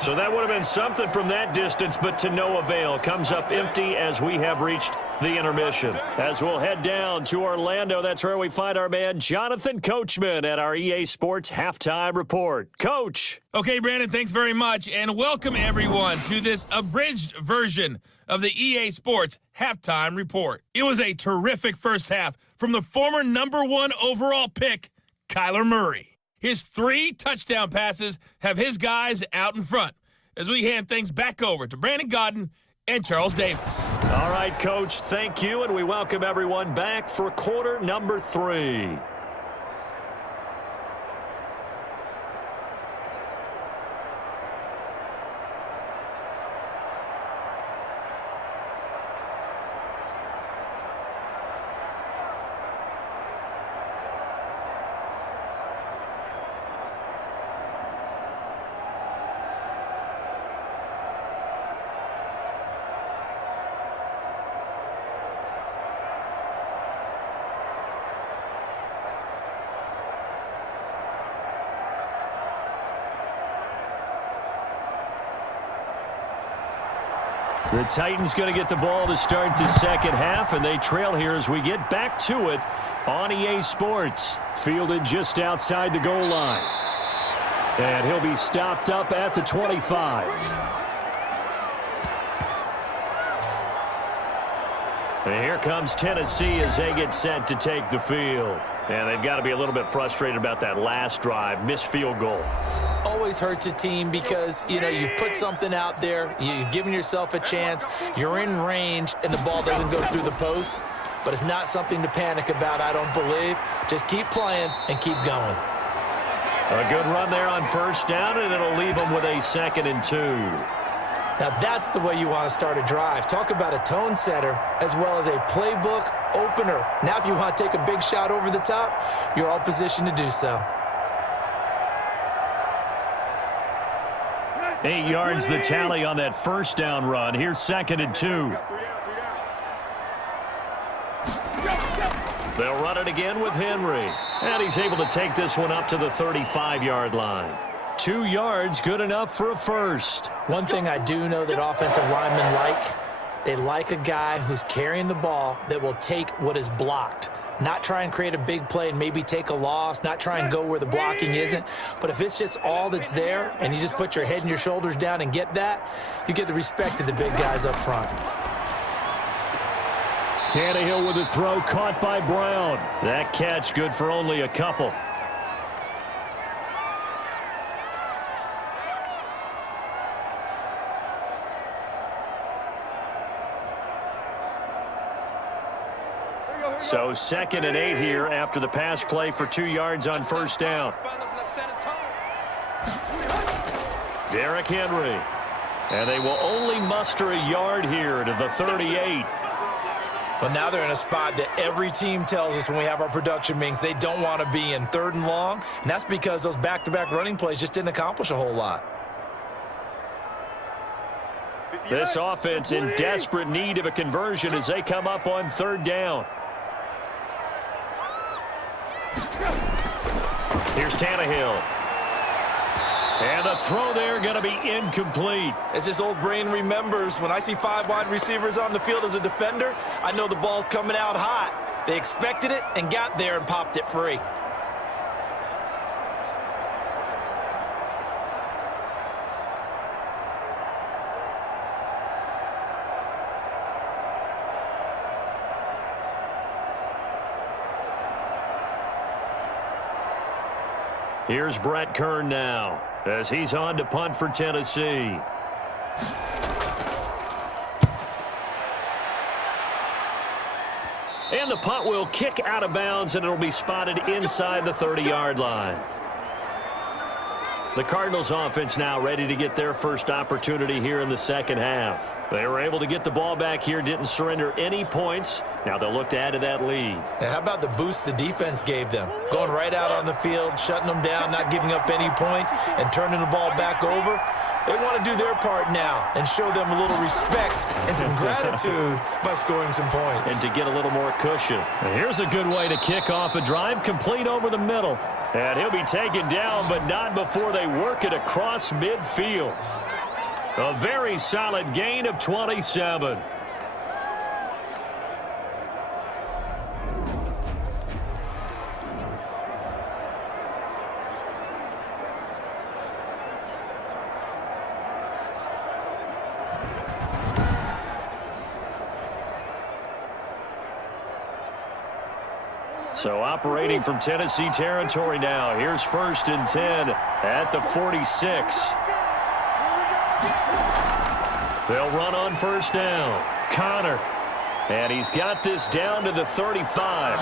So that would have been something from that distance, but to no avail. Comes up empty as we have reached the intermission. As we'll head down to Orlando, that's where we find our man Jonathan Coachman at our EA Sports Halftime Report. Coach. Okay, Brandon, thanks very much, and welcome everyone to this abridged version of the EA Sports Halftime Report. It was a terrific first half from the former #1 overall pick, Kyler Murray. His 3 touchdown passes have his guys out in front as we hand things back over to Brandon Godden and Charles Davis. All right, Coach, thank you, and we welcome everyone back for quarter number 3. The Titans going to get the ball to start the second half, and they trail here as we get back to it on EA Sports. Fielded just outside the goal line. And he'll be stopped up at the 25. And here comes Tennessee as they get set to take the field. And they've got to be a little bit frustrated about that last drive, missed field goal. Always hurts a team because, you've put something out there, you've given yourself a chance, you're in range, and the ball doesn't go through the post. But it's not something to panic about, I don't believe. Just keep playing and keep going. A good run there on first down, and it'll leave them with a 2nd and 2. Now that's the way you want to start a drive. Talk about a tone setter as well as a playbook opener. Now if you want to take a big shot over the top, you're all positioned to do so. 8 yards the tally on that first down run. Here's 2nd and 2. They'll run it again with Henry. And he's able to take this one up to the 35-yard line. 2 yards, good enough for a first. One thing I do know that offensive linemen like, they like a guy who's carrying the ball that will take what is blocked. Not try and create a big play and maybe take a loss, not try and go where the blocking isn't. But if it's just all that's there and you just put your head and your shoulders down and get that, you get the respect of the big guys up front. Tannehill with a throw caught by Brown. That catch good for only a couple. So 2nd and 8 here after the pass play for 2 yards on first down. Derrick Henry. And they will only muster a yard here to the 38. But now they're in a spot that every team tells us when we have our production meetings they don't want to be in, 3rd and long. And that's because those back-to-back running plays just didn't accomplish a whole lot. This offense in desperate need of a conversion as they come up on 3rd down. Here's Tannehill. And the throw there going to be incomplete. As this old brain remembers, when I see 5 wide receivers on the field as a defender, I know the ball's coming out hot. They expected it and got there and popped it free. Here's Brett Kern now as he's on to punt for Tennessee. And the punt will kick out of bounds, and it'll be spotted inside the 30-yard line. The Cardinals offense now ready to get their first opportunity here in the second half. They were able to get the ball back here, didn't surrender any points. Now they'll look to add to that lead. And how about the boost the defense gave them? Going right out on the field, shutting them down, not giving up any points, and turning the ball back over. They want to do their part now and show them a little respect and some gratitude by scoring some points. And to get a little more cushion. And here's a good way to kick off a drive, complete over the middle. And he'll be taken down, but not before they work it across midfield. A very solid gain of 27. So operating from Tennessee territory now. Here's 1st and 10 at the 46. They'll run on first down. Connor. And he's got this down to the 35.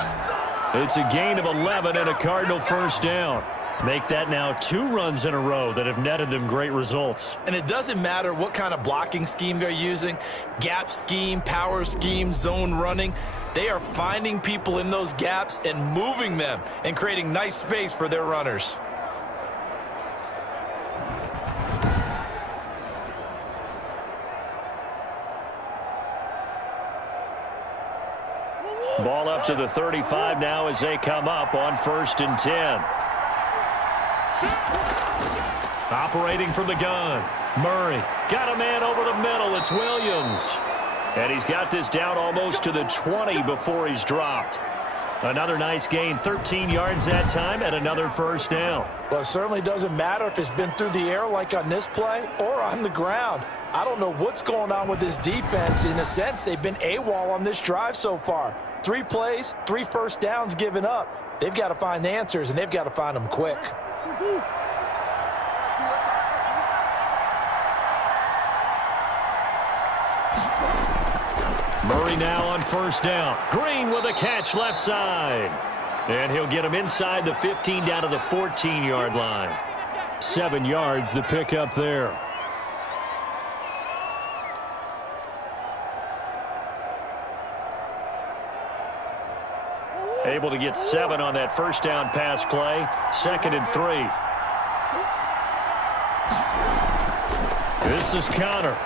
It's a gain of 11 and a Cardinal first down. Make that now 2 runs in a row that have netted them great results. And it doesn't matter what kind of blocking scheme they're using, gap scheme, power scheme, zone running. They are finding people in those gaps and moving them and creating nice space for their runners. Ball up to the 35 now as they come up on 1st and 10. Operating from the gun. Murray got a man over the middle. It's Williams. And he's got this down almost to the 20 before he's dropped. Another nice gain, 13 yards that time, and another first down. Well, it certainly doesn't matter if it's been through the air like on this play or on the ground. I don't know what's going on with this defense. In a sense, they've been AWOL on this drive so far. 3 plays, 3 first downs given up. They've got to find answers, and they've got to find them quick. Murray now on first down. Green with a catch left side. And he'll get him inside the 15 down to the 14-yard line. 7 yards the pickup there. Able to get 7 on that first down pass play. 2nd and 3. This is Connor.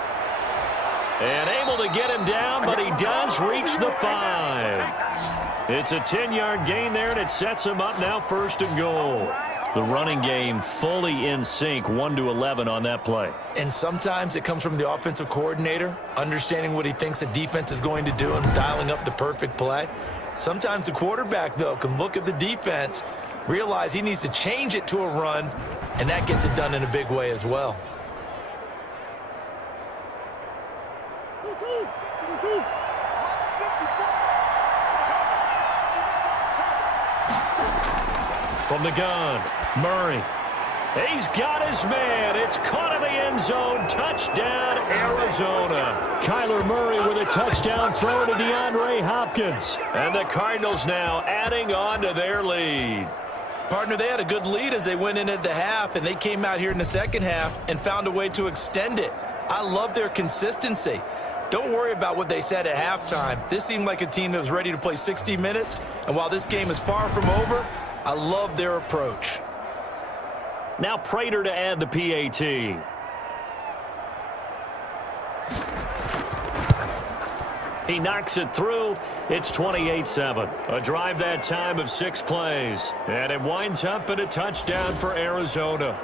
And able to get him down, but he does reach the 5. It's a 10-yard gain there, and it sets him up now 1st and goal. The running game fully in sync, 1-11 on that play. And sometimes it comes from the offensive coordinator, understanding what he thinks the defense is going to do and dialing up the perfect play. Sometimes the quarterback, though, can look at the defense, realize he needs to change it to a run, and that gets it done in a big way as well. From the gun, Murray. He's got his man. It's caught in the end zone. Touchdown, Arizona. Kyler Murray with a touchdown throw to DeAndre Hopkins. And the Cardinals now adding on to their lead. Partner, they had a good lead as they went in at the half, and they came out here in the second half and found a way to extend it. I love their consistency. Don't worry about what they said at halftime. This seemed like a team that was ready to play 60 minutes, and while this game is far from over, I love their approach. Now Prater to add the PAT. He knocks it through. It's 28-7. A drive that time of 6 plays. And it winds up at a touchdown for Arizona.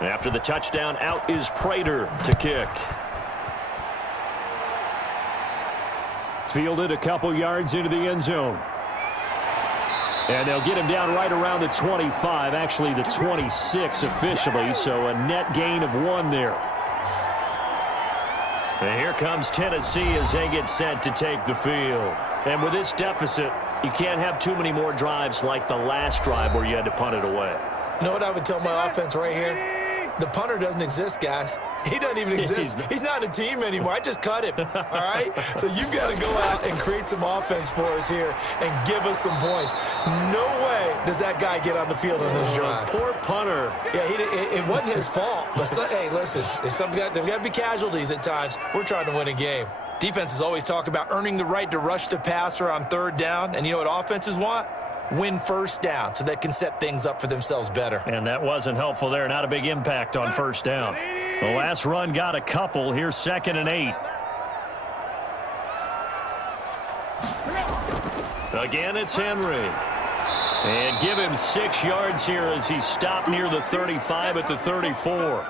After the touchdown, out is Prater to kick. Fielded a couple yards into the end zone. And they'll get him down right around the 25, actually the 26 officially, so a net gain of 1 there. And here comes Tennessee as they get set to take the field. And with this deficit, you can't have too many more drives like the last drive where you had to punt it away. You know what I would tell my offense right here? The punter doesn't exist, guys. He doesn't even exist. He's not a team anymore. I just cut him, all right? So you've got to go out and create some offense for us here and give us some points. No way does that guy get on the field on this drive. Poor punter. Yeah, it wasn't his fault. But, hey, listen, there's got to be casualties at times. We're trying to win a game. Defenses always talk about earning the right to rush the passer on 3rd down. And you know what offenses want? Win first down so they can set things up for themselves better. And that wasn't helpful there. Not a big impact on first down. The last run got a couple. Here's 2nd and 8. Again, it's Henry. And give him 6 yards here as he stopped near the 35 at the 34.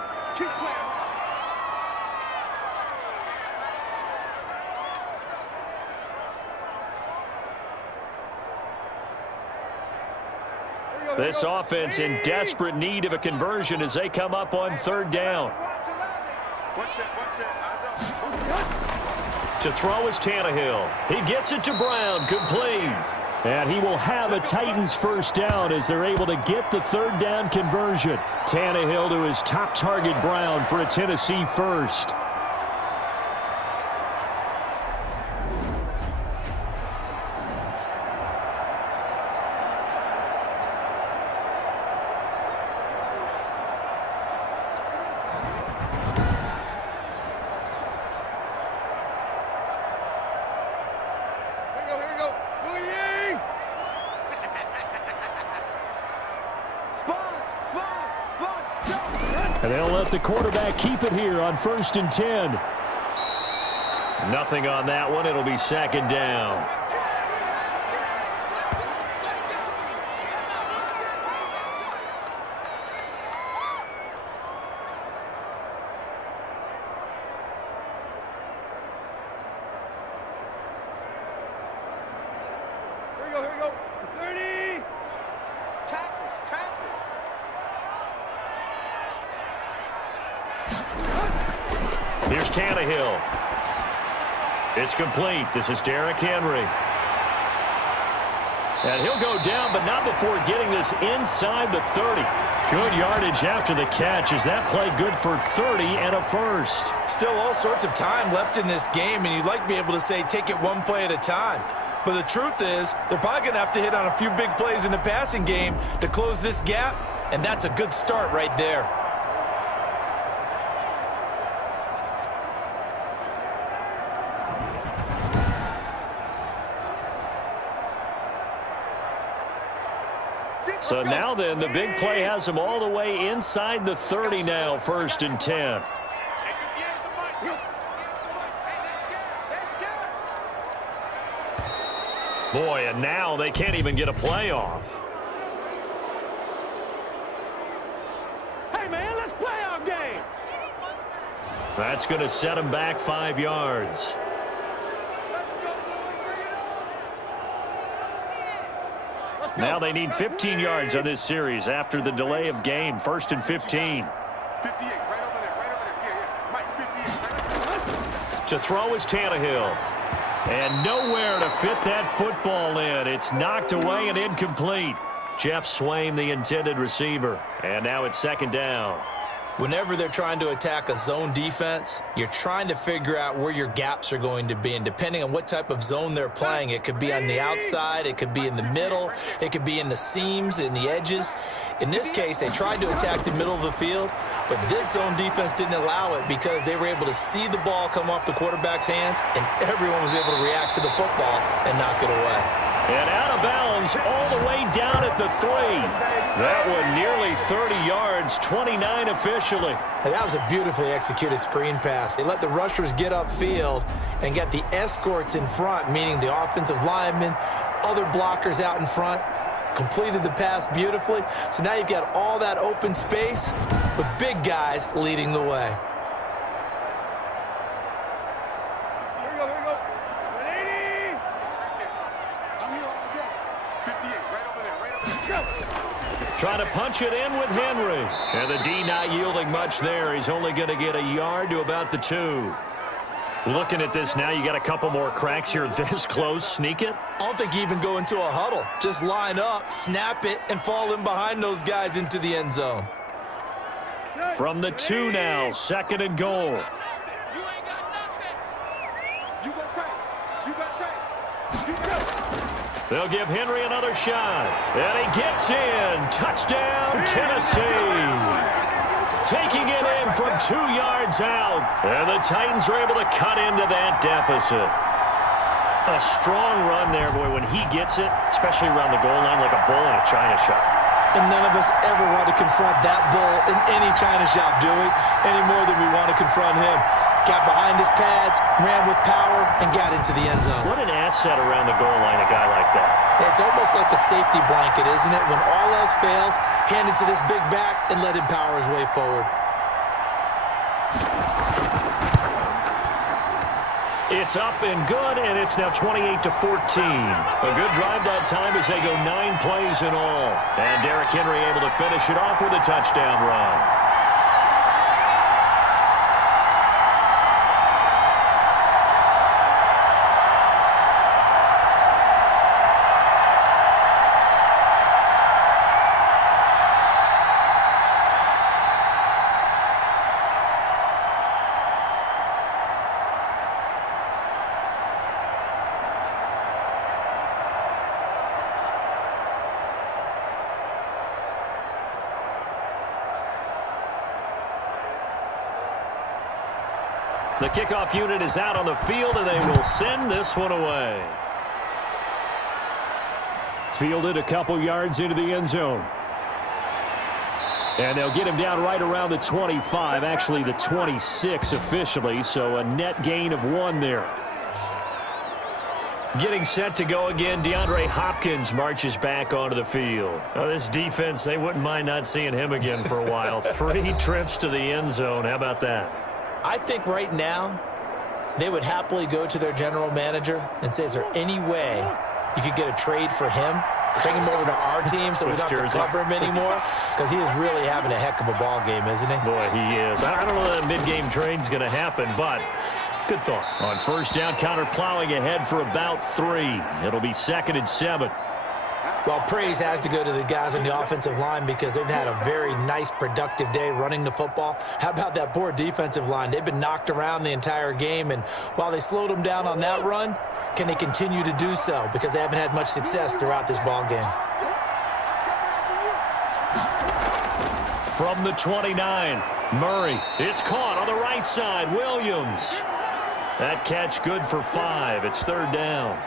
This offense in desperate need of a conversion as they come up on 3rd down. To throw is Tannehill. He gets it to Brown, complete. And he will have a Titans first down as they're able to get the 3rd down conversion. Tannehill to his top target, Brown, for a Tennessee first. And they'll let the quarterback keep it here on 1st and 10. Nothing on that one. It'll be 2nd down. Here we go. 30. Tackles. Here's Tannehill. It's complete. This is Derrick Henry. And he'll go down, but not before getting this inside the 30. Good yardage after the catch. Is that play good for 30 and a first? Still all sorts of time left in this game, and you'd like to be able to say take it one play at a time. But the truth is, they're probably going to have to hit on a few big plays in the passing game to close this gap, and that's a good start right there. So now then, the big play has them all the way inside the 30 now, 1st and 10. Boy, and now they can't even get a play off. Hey, man, let's play our game. That's going to set them back 5 yards. Now they need 15 yards on this series after the delay of game. 1st and 15. 58, right over there. Yeah. Mike, 58. To throw is Tannehill. And nowhere to fit that football in. It's knocked away and incomplete. Jeff Swaim, the intended receiver. And now it's 2nd down. Whenever they're trying to attack a zone defense, you're trying to figure out where your gaps are going to be. And depending on what type of zone they're playing, it could be on the outside, it could be in the middle, it could be in the seams, in the edges. In this case, they tried to attack the middle of the field, but this zone defense didn't allow it because they were able to see the ball come off the quarterback's hands, and everyone was able to react to the football and knock it away. And out of bounds all the way down at the 3. That one nearly 30 yards, 29 officially. And that was a beautifully executed screen pass. They let the rushers get upfield and got the escorts in front, meaning the offensive linemen, other blockers out in front, completed the pass beautifully. So now you've got all that open space with big guys leading the way. Here we go. 180. I'm here all day. 58, right over there. Trying to punch it in with Henry. And the D not yielding much there. He's only going to get a yard to about the 2. Looking at this now, you got a couple more cracks here this close. Sneak it. I don't think you even go into a huddle. Just line up, snap it, and fall in behind those guys into the end zone. From the 2 now, 2nd and goal. You ain't got nothing. You got tight. You got. They'll give Henry another shot. And he gets in. Touchdown, Tennessee. Taking it in from 2 yards out. And the Titans are able to cut into that deficit. A strong run there, boy, when he gets it, especially around the goal line, like a bull in a china shop. And none of us ever want to confront that bull in any china shop, do we? Any more than we want to confront him. Got behind his pads, ran with power, and got into the end zone. What an asset around the goal line, a guy like that. It's almost like a safety blanket, isn't it? When all else fails, hand it to this big back and let him power his way forward. It's up and good, and it's now 28-14. A good drive that time as they go 9 plays in all. And Derrick Henry able to finish it off with a touchdown run. The kickoff unit is out on the field, and they will send this one away. Fielded a couple yards into the end zone. And they'll get him down right around the 25, actually the 26 officially, so a net gain of 1 there. Getting set to go again, DeAndre Hopkins marches back onto the field. Now, this defense, they wouldn't mind not seeing him again for a while. 3 trips to the end zone. How about that? I think right now they would happily go to their general manager and say, is there any way you could get a trade for him? Bring him over to our team so we don't have to cover him anymore? Because he is really having a heck of a ball game, isn't he? Boy, he is. I don't know that a mid-game trade's going to happen, but good thought. On first down, counter plowing ahead for about 3. It'll be 2nd and 7. Well, praise has to go to the guys on the offensive line because they've had a very nice, productive day running the football. How about that poor defensive line? They've been knocked around the entire game, and while they slowed them down on that run, can they continue to do so? Because they haven't had much success throughout this ball game. From the 29, Murray. It's caught on the right side. Williams. That catch good for 5. It's 3rd down.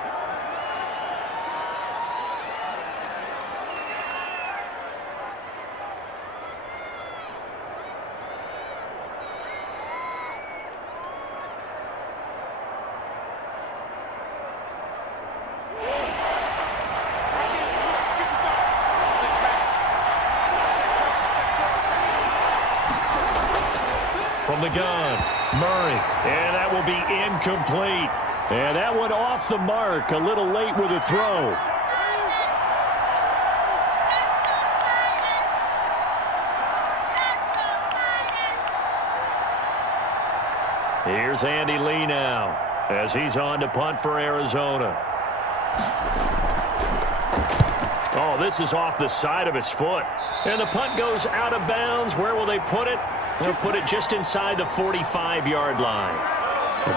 From the gun, Murray, and that will be incomplete. And that one off the mark, a little late with a throw. Here's Andy Lee now as he's on to punt for Arizona. Oh, this is off the side of his foot. And the punt goes out of bounds. Where will they put it? They'll put it just inside the 45-yard line.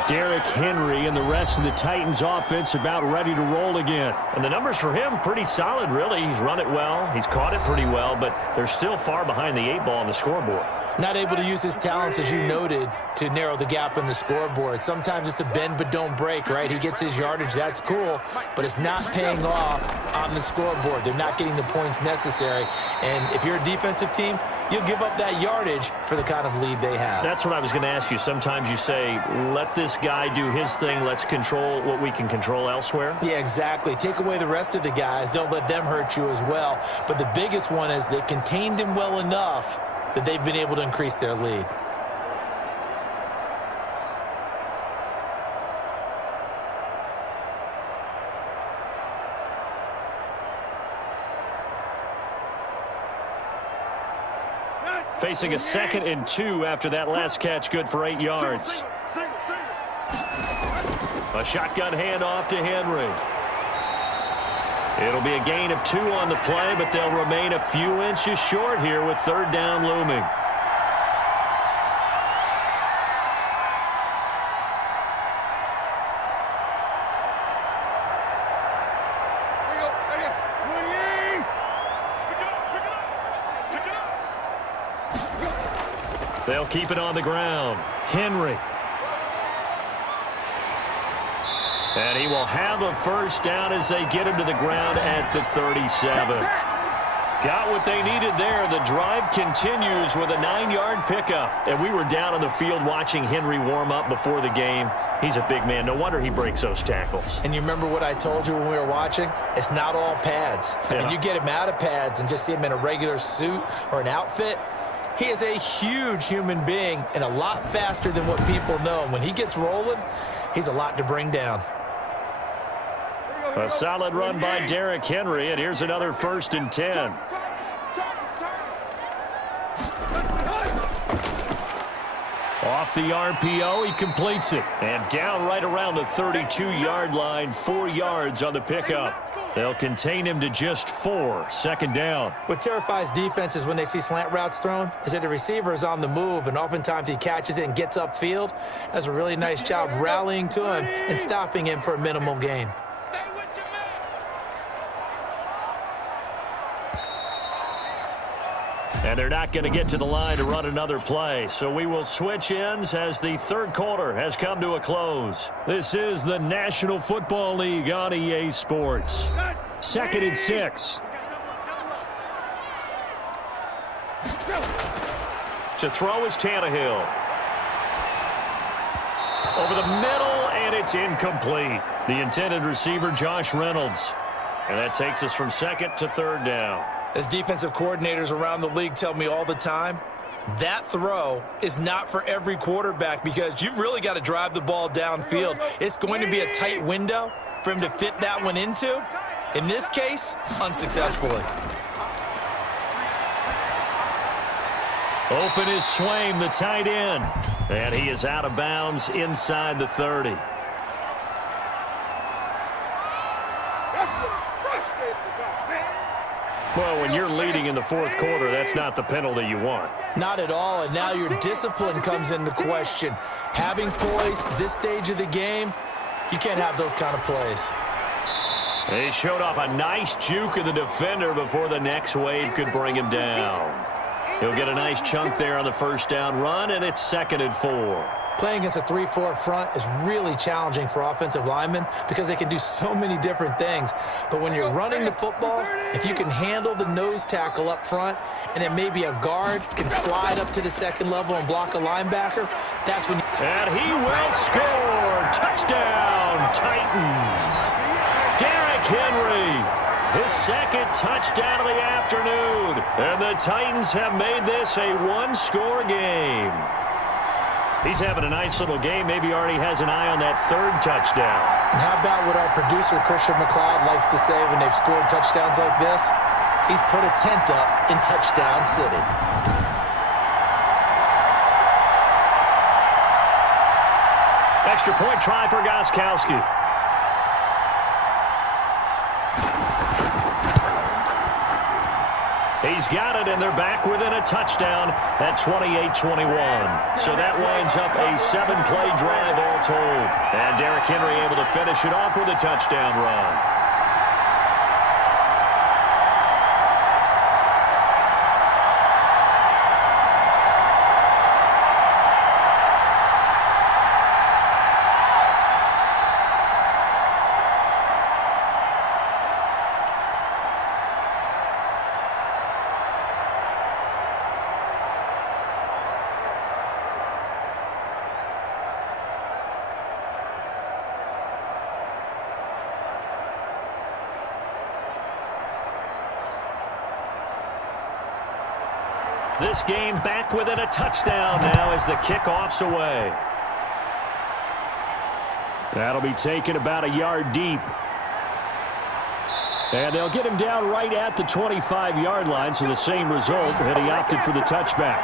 Derrick Henry and the rest of the Titans offense about ready to roll again. And the numbers for him pretty solid, really. He's run it well. He's caught it pretty well, but they're still far behind the 8 ball on the scoreboard. Not able to use his talents, as you noted, to narrow the gap in the scoreboard. Sometimes it's a bend but don't break, right? He gets his yardage. That's cool, but it's not paying off on the scoreboard. They're not getting the points necessary. And if you're a defensive team, you'll give up that yardage for the kind of lead they have. That's what I was going to ask you. Sometimes you say, let this guy do his thing. Let's control what we can control elsewhere. Yeah, exactly. Take away the rest of the guys. Don't let them hurt you as well. But the biggest one is they've contained him well enough that they've been able to increase their lead. Facing a 2nd and 2 after that last catch, good for 8 yards. A shotgun handoff to Henry. It'll be a gain of 2 on the play, but they'll remain a few inches short here with 3rd down looming. They'll keep it on the ground. Henry. And he will have a 1st down as they get him to the ground at the 37. Got what they needed there. The drive continues with a 9-yard pickup. And we were down on the field watching Henry warm up before the game. He's a big man. No wonder he breaks those tackles. And you remember what I told you when we were watching? It's not all pads. I mean, you get him out of pads and just see him in a regular suit or an outfit. He is a huge human being and a lot faster than what people know. When he gets rolling, he's a lot to bring down. A solid run by Derrick Henry, and here's another 1st and 10. Off the RPO, he completes it. And down right around the 32-yard line, 4 yards on the pickup. They'll contain him to just 4, 2nd down. What terrifies defenses when they see slant routes thrown is that the receiver is on the move, and oftentimes he catches it and gets upfield. Does a really nice job rallying to him and stopping him for a minimal gain. And they're not going to get to the line to run another play. So we will switch ends as the 3rd quarter has come to a close. This is the National Football League on EA Sports. 2nd and 6. To throw is Tannehill. Over the middle, and it's incomplete. The intended receiver, Josh Reynolds. And that takes us from second to third down. As defensive coordinators around the league tell me all the time, that throw is not for every quarterback because you've really got to drive the ball downfield. It's going to be a tight window for him to fit that one into. In this case, unsuccessfully. Open is Swaim, the tight end. And he is out of bounds inside the 30. Well, when you're leading in the fourth quarter, that's not the penalty you want. Not at all, and now your discipline comes into question. Having poise this stage of the game, you can't have those kind of plays. He showed off a nice juke of the defender before the next wave could bring him down. He'll get a nice chunk there on the first down run, and it's 2nd and 4. Playing against a 3-4 front is really challenging for offensive linemen because they can do so many different things. But when you're running the football, if you can handle the nose tackle up front and then maybe a guard can slide up to the second level and block a linebacker, that's when you... And he will score! Touchdown, Titans! Derrick Henry, his second touchdown of the afternoon. And the Titans have made this a one-score game. He's having a nice little game. Maybe already has an eye on that third touchdown. And how about what our producer, Christian McLeod, likes to say when they've scored touchdowns like this? He's put a tent up in Touchdown City. Extra point try for Gostkowski. He's got it, and they're back within a touchdown at 28-21. So that winds up a 7-play drive all told. And Derrick Henry able to finish it off with a touchdown run. This game back within a touchdown now as the kickoff's away. That'll be taken about a yard deep. And they'll get him down right at the 25-yard line, so the same result, and he opted for the touchback.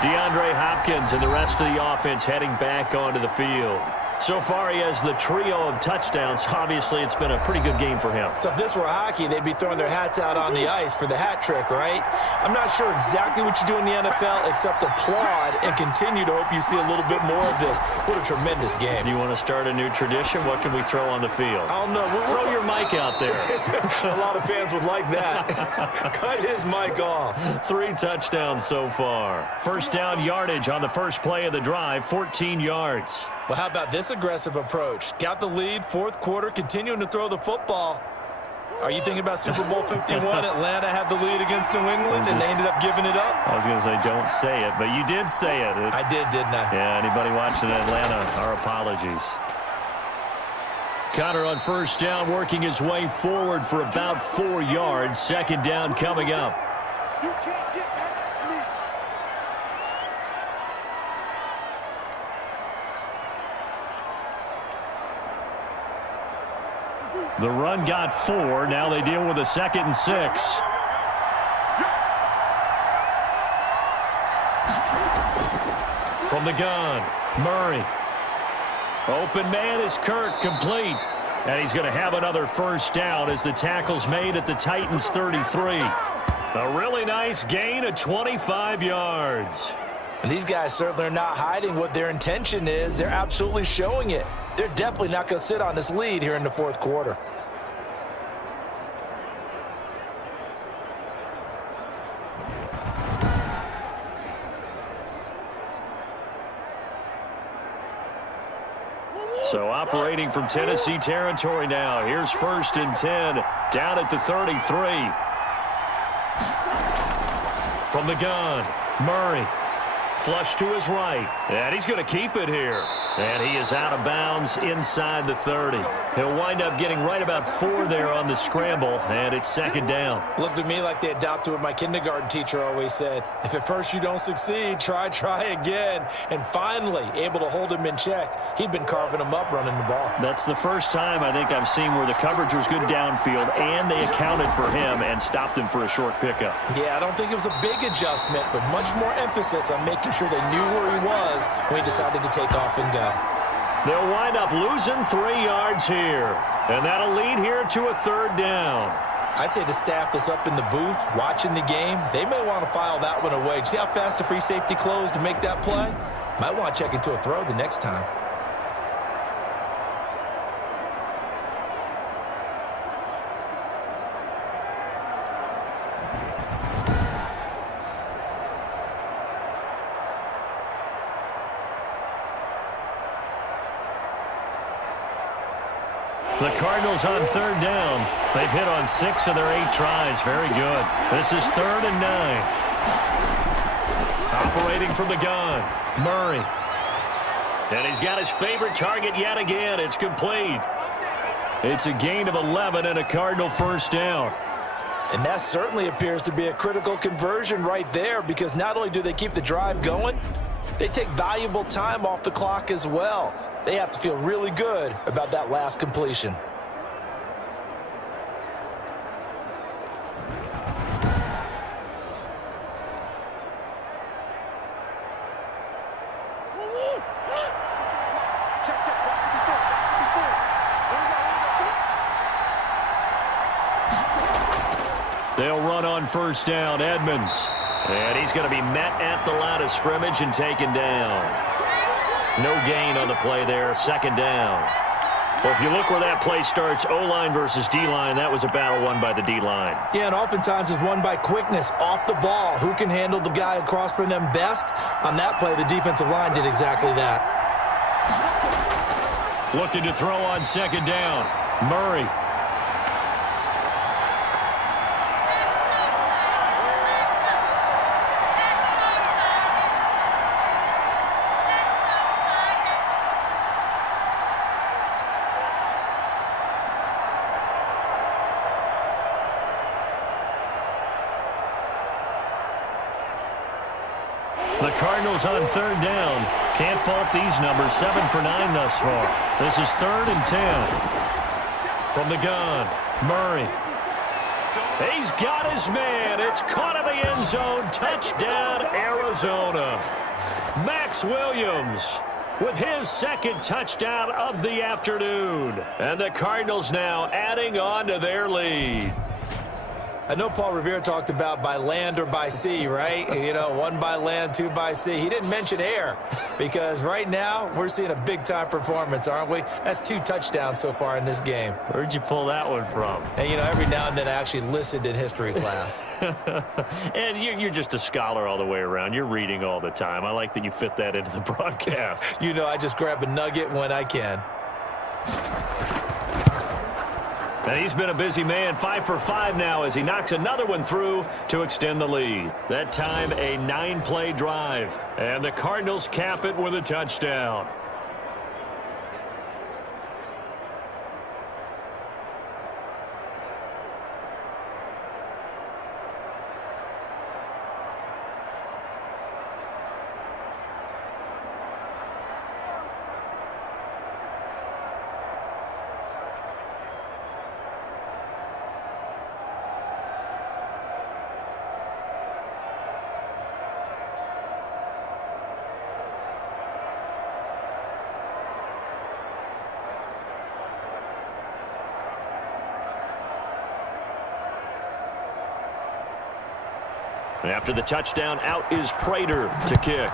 DeAndre Hopkins and the rest of the offense heading back onto the field. So far, he has the trio of touchdowns. Obviously, it's been a pretty good game for him. So if this were hockey, they'd be throwing their hats out on the ice for the hat trick, right? I'm not sure exactly what you do in the NFL except applaud and continue to hope you see a little bit more of this. What a tremendous game. You want to start a new tradition? What can we throw on the field? I don't know. Throw your mic out there. A lot of fans would like that. Cut his mic off. 3 touchdowns so far. First down yardage on the first play of the drive, 14 yards. Well, how about this aggressive approach? Got the lead, fourth quarter, continuing to throw the football. Are you thinking about Super Bowl 51? Atlanta had the lead against New England, and they ended up giving it up? I was going to say, don't say it, but you did say it. I did, didn't I? Yeah, anybody watching Atlanta, our apologies. Connor on first down, working his way forward for about 4 yards. Second down coming up. You can't get past me. The run got 4. Now they deal with a 2nd and 6. From the gun, Murray. Open man is Kirk, complete. And he's going to have another first down as the tackle's made at the Titans' 33. A really nice gain of 25 yards. And these guys certainly are not hiding what their intention is. They're absolutely showing it. They're definitely not going to sit on this lead here in the fourth quarter. So operating from Tennessee territory now. Here's 1st and 10 down at the 33. From the gun, Murray. Flush to his right, and he's going to keep it here. And he is out of bounds inside the 30. He'll wind up getting right about 4 there on the scramble, and it's second down. Looked to me like they adopted what my kindergarten teacher always said. If at first you don't succeed, try again. And finally, able to hold him in check. He'd been carving him up running the ball. That's the first time I think I've seen where the coverage was good downfield, and they accounted for him and stopped him for a short pickup. Yeah, I don't think it was a big adjustment, but much more emphasis on making sure they knew where he was when he decided to take off and go. They'll wind up losing 3 yards here, and that'll lead here to a third down. I'd say the staff that's up in the booth watching the game, they may want to file that one away. See how fast the free safety closed to make that play? Might want to check into a throw the next time. The Cardinals on third down. They've hit on 6 of their 8 tries. Very good. This is 3rd and 9. Operating from the gun, Murray. And he's got his favorite target yet again. It's complete. It's a gain of 11 and a Cardinal first down. And that certainly appears to be a critical conversion right there, because not only do they keep the drive going, they take valuable time off the clock as well. They have to feel really good about that last completion. They'll run on first down, Edmonds. And he's going to be met at the line of scrimmage and taken down. No gain on the play there, second down. Well, if you look where that play starts, O-line versus D-line, that was a battle won by the D-line. Yeah, and oftentimes it's won by quickness off the ball. Who can handle the guy across from them best? On that play, the defensive line did exactly that. Looking to throw on second down, Murray. The Cardinals on third down. Can't fault these numbers. 7 for 9 thus far. This is 3rd and 10. From the gun, Murray. He's got his man. It's caught in the end zone. Touchdown, Arizona. Max Williams with his second touchdown of the afternoon. And the Cardinals now adding on to their lead. I know Paul Revere talked about by land or by sea, right? You know, 1 by land, 2 by sea. He didn't mention air, because right now we're seeing a big-time performance, aren't we? That's 2 touchdowns so far in this game. Where'd you pull that one from? And, you know, every now and then I actually listened in history class. And you're just a scholar all the way around. You're reading all the time. I like that you fit that into the broadcast. You know, I just grab a nugget when I can. And he's been a busy man, 5 for 5 now as he knocks another one through to extend the lead. That time, a 9-play drive. And the Cardinals cap it with a touchdown. And after the touchdown, out is Prater to kick.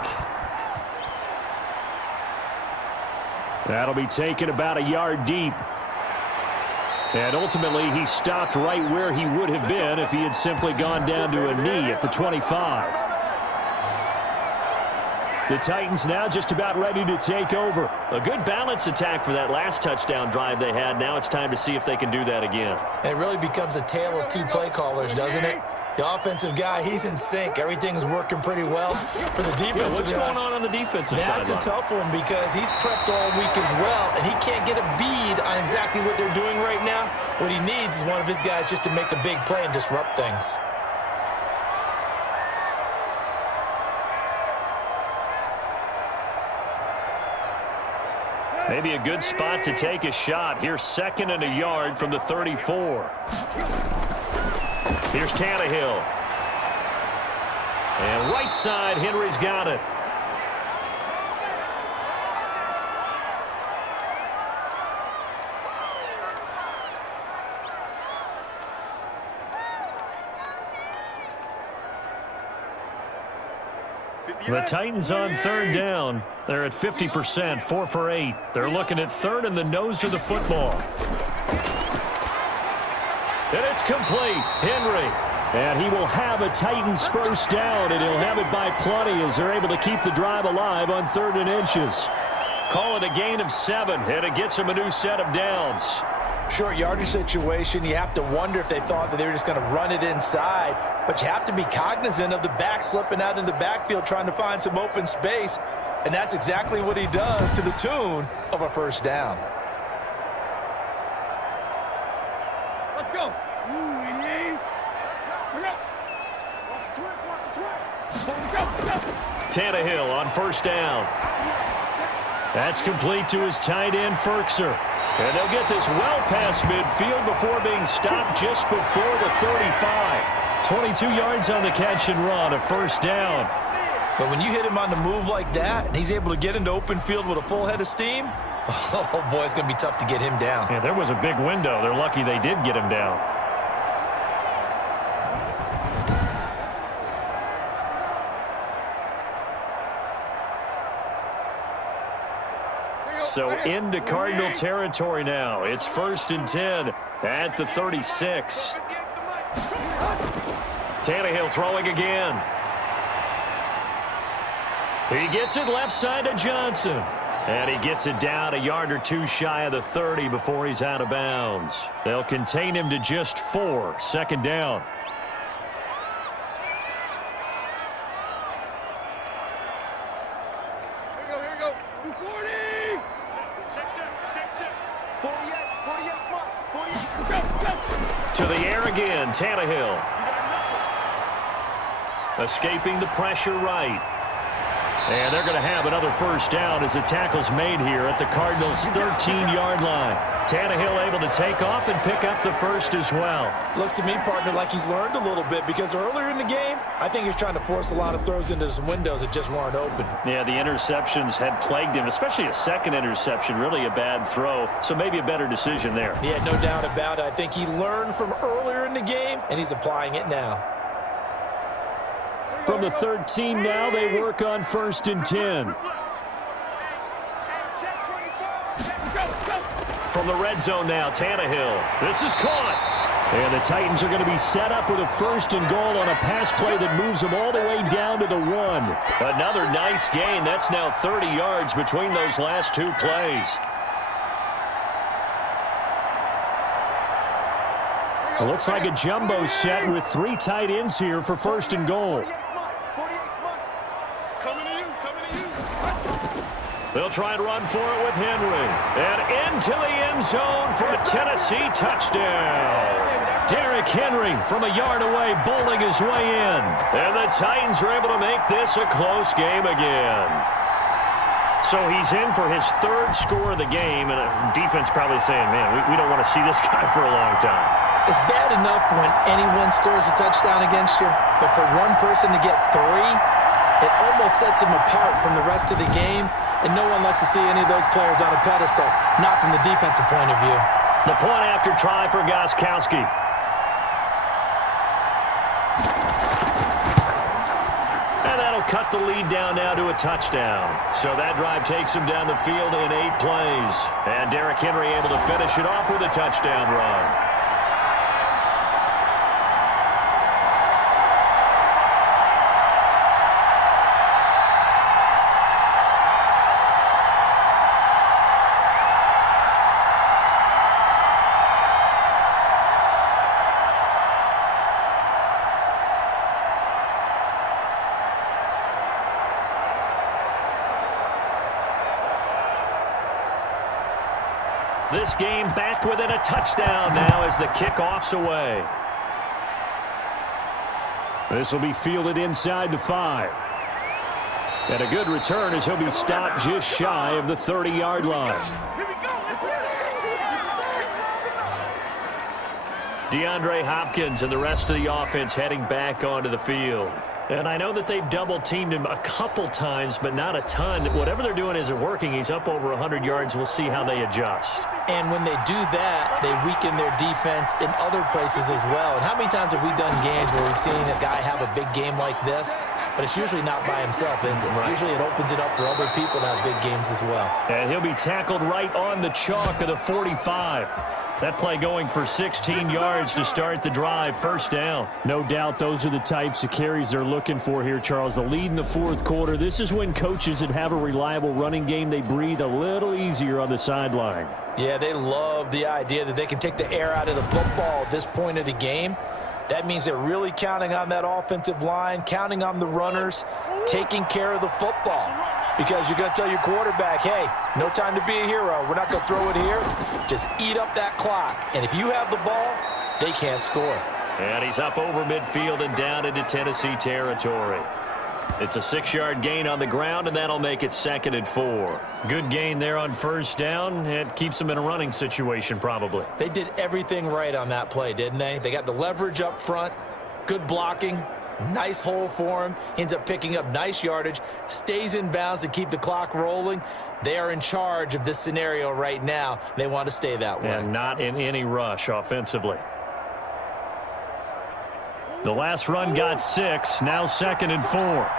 That'll be taken about a yard deep. And ultimately, he stopped right where he would have been if he had simply gone down to a knee at the 25. The Titans now just about ready to take over. A good balance attack for that last touchdown drive they had. Now it's time to see if they can do that again. It really becomes a tale of 2 play callers, doesn't it? The offensive guy, he's in sync. Everything's working pretty well for the defensive what's guy. going on the defensive side? That's a tough one because he's prepped all week as well, and he can't get a bead on exactly what they're doing right now. What he needs is one of his guys just to make a big play and disrupt things. Maybe a good spot to take a shot. Here's 2nd and a yard from the 34. Here's Tannehill. And right side, Henry's got it. The Titans on 3rd down. They're at 50%, 4 for 8. They're looking at 3rd and the nose of the football. And it's complete. Henry. And he will have a Titans first down, and he'll have it by plenty as they're able to keep the drive alive on 3rd and inches. Call it a gain of 7, and it gets him a new set of downs. Short yardage situation, you have to wonder if they thought that they were just going to run it inside. But you have to be cognizant of the back slipping out of the backfield trying to find some open space. And that's exactly what he does to the tune of a first down. Let's go. Tannehill on first down. That's complete to his tight end, Ferkser. And they'll get this well past midfield before being stopped just before the 35. 22 yards on the catch and run, a first down. But when you hit him on the move like that, and he's able to get into open field with a full head of steam, oh boy, it's going to be tough to get him down. Yeah, there was a big window. They're lucky they did get him down. So into Cardinal territory now. It's 1st and 10 at the 36. Tannehill throwing again. He gets it left side to Johnson. And he gets it down a yard or two shy of the 30 before he's out of bounds. They'll contain him to just 4, 2nd down. Here we go. 40. To the air again, Tannehill. Escaping the pressure right. And they're going to have another first down as the tackle's made here at the Cardinals' 13-yard line. Tannehill able to take off and pick up the first as well. Looks to me, partner, like he's learned a little bit because earlier in the game, I think he was trying to force a lot of throws into some windows that just weren't open. Yeah, the interceptions had plagued him, especially a second interception, really a bad throw. So maybe a better decision there. Yeah, no doubt about it. I think he learned from earlier in the game, and he's applying it now. From the 13 now, they work on 1st and 10. From the red zone now, Tannehill. This is caught. And the Titans are going to be set up with a 1st and goal on a pass play that moves them all the way down to the 1. Another nice gain. That's now 30 yards between those last 2 plays. It looks like a jumbo set with 3 tight ends here for 1st and goal. They'll try and run for it with Henry. And into the end zone for a Tennessee touchdown. Derrick Henry from a yard away bowling his way in. And the Titans are able to make this a close game again. So he's in for his 3rd score of the game. And defense probably saying, man, we don't want to see this guy for a long time. It's bad enough when anyone scores a touchdown against you, but for one person to get 3, it almost sets him apart from the rest of the game, and no one likes to see any of those players on a pedestal, not from the defensive point of view. The point after try for Gostkowski. And that'll cut the lead down now to a touchdown. So that drive takes him down the field in 8 plays. And Derrick Henry able to finish it off with a touchdown run. This game back within a touchdown now as the kickoff's away. This will be fielded inside the 5. And a good return as he'll be stopped just shy of the 30-yard line. DeAndre Hopkins and the rest of the offense heading back onto the field. And I know that they've double-teamed him a couple times, but not a ton. Whatever they're doing isn't working. He's up over 100 yards. We'll see how they adjust. And when they do that, they weaken their defense in other places as well. And how many times have we done games where we've seen a guy have a big game like this? But it's usually not by himself, is it? Right. Usually it opens it up for other people to have big games as well. And he'll be tackled right on the chalk of the 45. That play going for 16 yards to start the drive, first down. No doubt those are the types of carries they're looking for here, Charles. The lead in the fourth quarter. This is when coaches that have a reliable running game, they breathe a little easier on the sideline. Yeah, they love the idea that they can take the air out of the football at this point of the game. That means they're really counting on that offensive line, counting on the runners, taking care of the football. Because you're going to tell your quarterback, hey, no time to be a hero. We're not going to throw it here. Just eat up that clock. And if you have the ball, they can't score. And he's up over midfield and down into Tennessee territory. It's a 6-yard gain on the ground, and that'll make it 2nd and 4. Good gain there on first down. It keeps them in a running situation probably. They did everything right on that play, didn't they? They got the leverage up front, good blocking, nice hole for him, ends up picking up nice yardage, stays in bounds to keep the clock rolling. They are in charge of this scenario right now. They want to stay that way. And not in any rush offensively. The last run got 6, now 2nd and 4.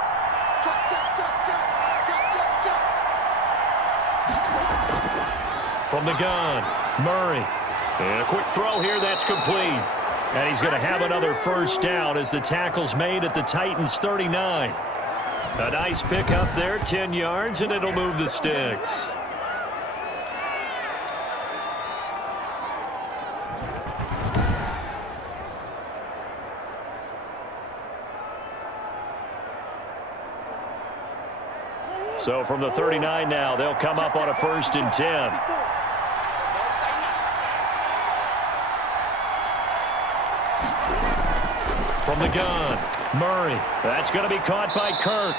From the gun, Murray. And a quick throw here, that's complete. And he's going to have another first down as the tackle's made at the Titans' 39. A nice pick up there, 10 yards, and it'll move the sticks. So from the 39 now, they'll come up on a 1st and 10. From the gun, Murray. That's going to be caught by Kirk.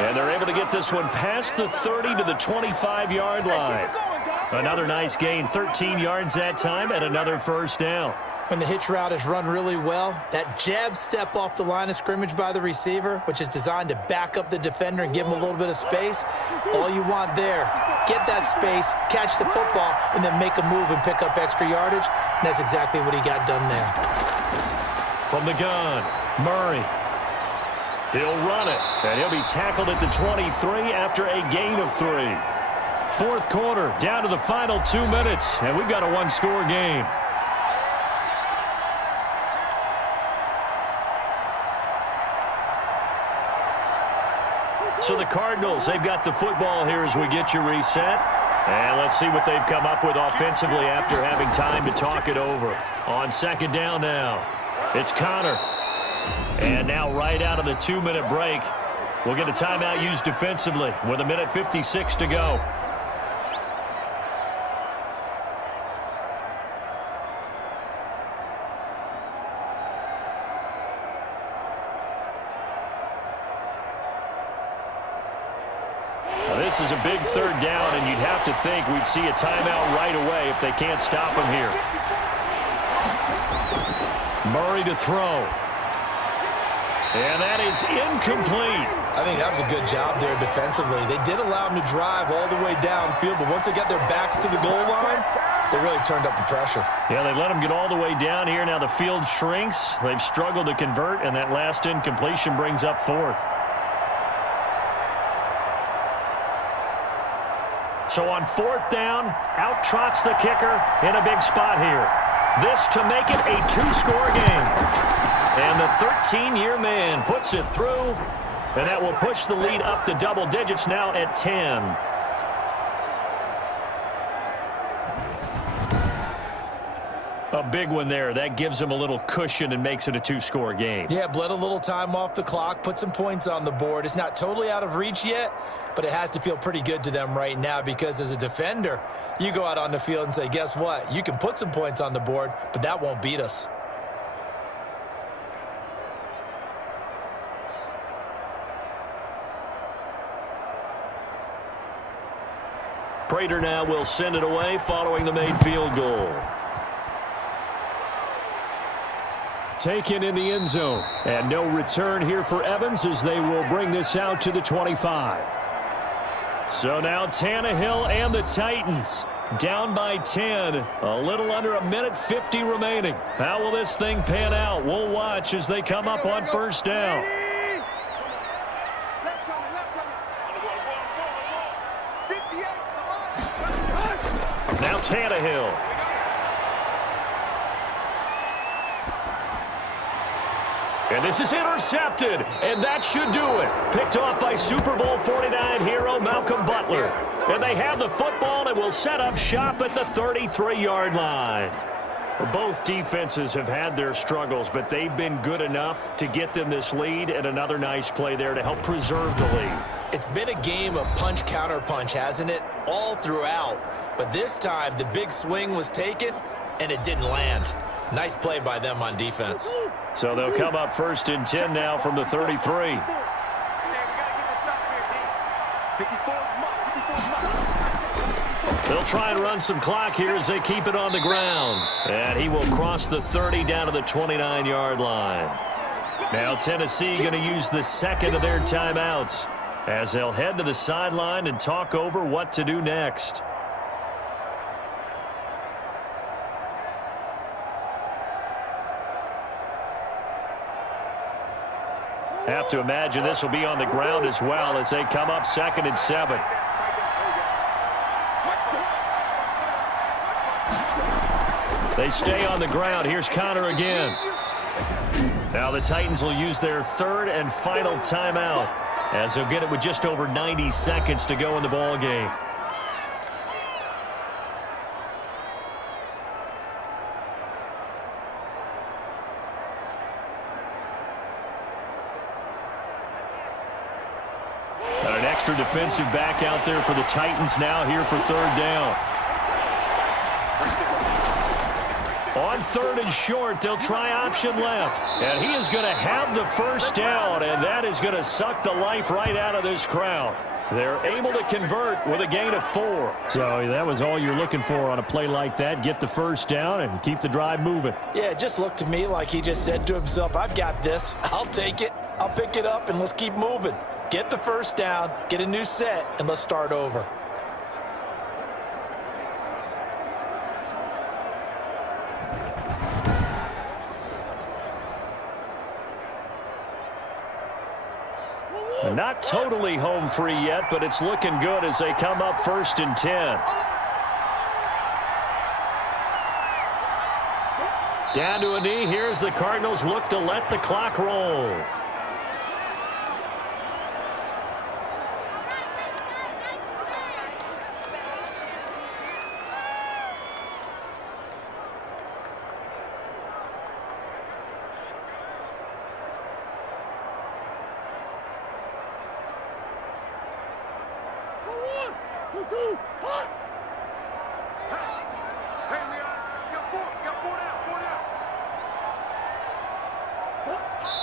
And they're able to get this one past the 30 to the 25-yard line. Another nice gain, 13 yards that time, and another first down. When the hitch route is run really well, that jab step off the line of scrimmage by the receiver, which is designed to back up the defender and give him a little bit of space, all you want there, get that space, catch the football, and then make a move and pick up extra yardage. And that's exactly what he got done there. From the gun, Murray. He'll run it, and he'll be tackled at the 23 after a gain of 3. Fourth quarter, down to the final 2 minutes, and we've got a one-score game. So the Cardinals, they've got the football here as we get you reset. And let's see what they've come up with offensively after having time to talk it over. On 2nd down now, it's Connor. And now right out of the 2-minute break, we'll get a timeout used defensively with 1:56 to go. This is a big 3rd down, and you'd have to think we'd see a timeout right away if they can't stop him here. Murray to throw. And that is incomplete. I think that was a good job there defensively. They did allow him to drive all the way downfield, but once they got their backs to the goal line, they really turned up the pressure. Yeah, they let him get all the way down here. Now the field shrinks. They've struggled to convert, and that last incompletion brings up 4th. So on 4th down, out trots the kicker in a big spot here. This to make it a 2-score game. And the 13-year man puts it through, and that will push the lead up to double digits now at 10. A big one there. That gives them a little cushion and makes it a two-score game. Yeah, bled a little time off the clock, put some points on the board. It's not totally out of reach yet, but it has to feel pretty good to them right now because as a defender, you go out on the field and say, guess what? You can put some points on the board, but that won't beat us. Prater now will send it away following the made field goal. Taken in the end zone. And no return here for Evans as they will bring this out to the 25. So now Tannehill and the Titans down by 10. A little under a minute 50 remaining. How will this thing pan out? We'll watch as they come up on first down. Now Tannehill. And this is intercepted, and that should do it. Picked off by Super Bowl 49 hero Malcolm Butler. And they have the football and will set up shop at the 33-yard line. Both defenses have had their struggles, but they've been good enough to get them this lead, and another nice play there to help preserve the lead. It's been a game of punch-counter-punch, hasn't it? All throughout. But this time, the big swing was taken, and it didn't land. Nice play by them on defense. So they'll come up first and 10 now from the 33. They'll try and run some clock here as they keep it on the ground. And he will cross the 30 down to the 29-yard line. Now Tennessee going to use the second of their timeouts as they'll head to the sideline and talk over what to do next. Have to imagine this will be on the ground as well as they come up second and 7. They stay on the ground. Here's Connor again. Now the Titans will use their third and final timeout as they'll get it with just over 90 seconds to go in the ball game. Extra defensive back out there for the Titans now here for third down. On third and short, they'll try option left. And he is going to have the first down, and that is going to suck the life right out of this crowd. They're able to convert with a gain of 4. So that was all you're looking for on a play like that. Get the first down and keep the drive moving. Yeah, it just looked to me like he just said to himself, I've got this. I'll take it. I'll pick it up, and let's keep moving. Get the first down, get a new set, and let's start over. Not totally home free yet, but it's looking good as they come up first and 10. Down to a knee. Here's the Cardinals look to let the clock roll.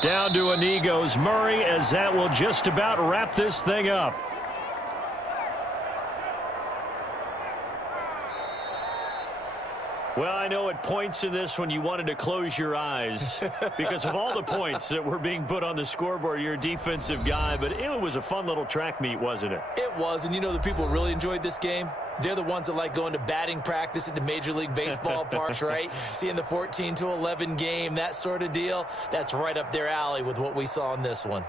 Down to a knee goes Murray as that will just about wrap this thing up. Well, I know at points in this when you wanted to close your eyes because of all the points that were being put on the scoreboard. You're a defensive guy, but it was a fun little track meet, wasn't it? It was, and you know the people really enjoyed this game? They're the ones that like going to batting practice at the Major League Baseball parks, right? Seeing the 14-11 game, that sort of deal. That's right up their alley with what we saw in this one.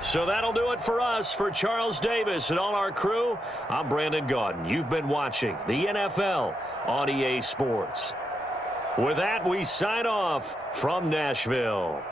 So that'll do it for us. For Charles Davis and all our crew, I'm Brandon Gaudin. You've been watching the NFL on EA Sports. With that, we sign off from Nashville.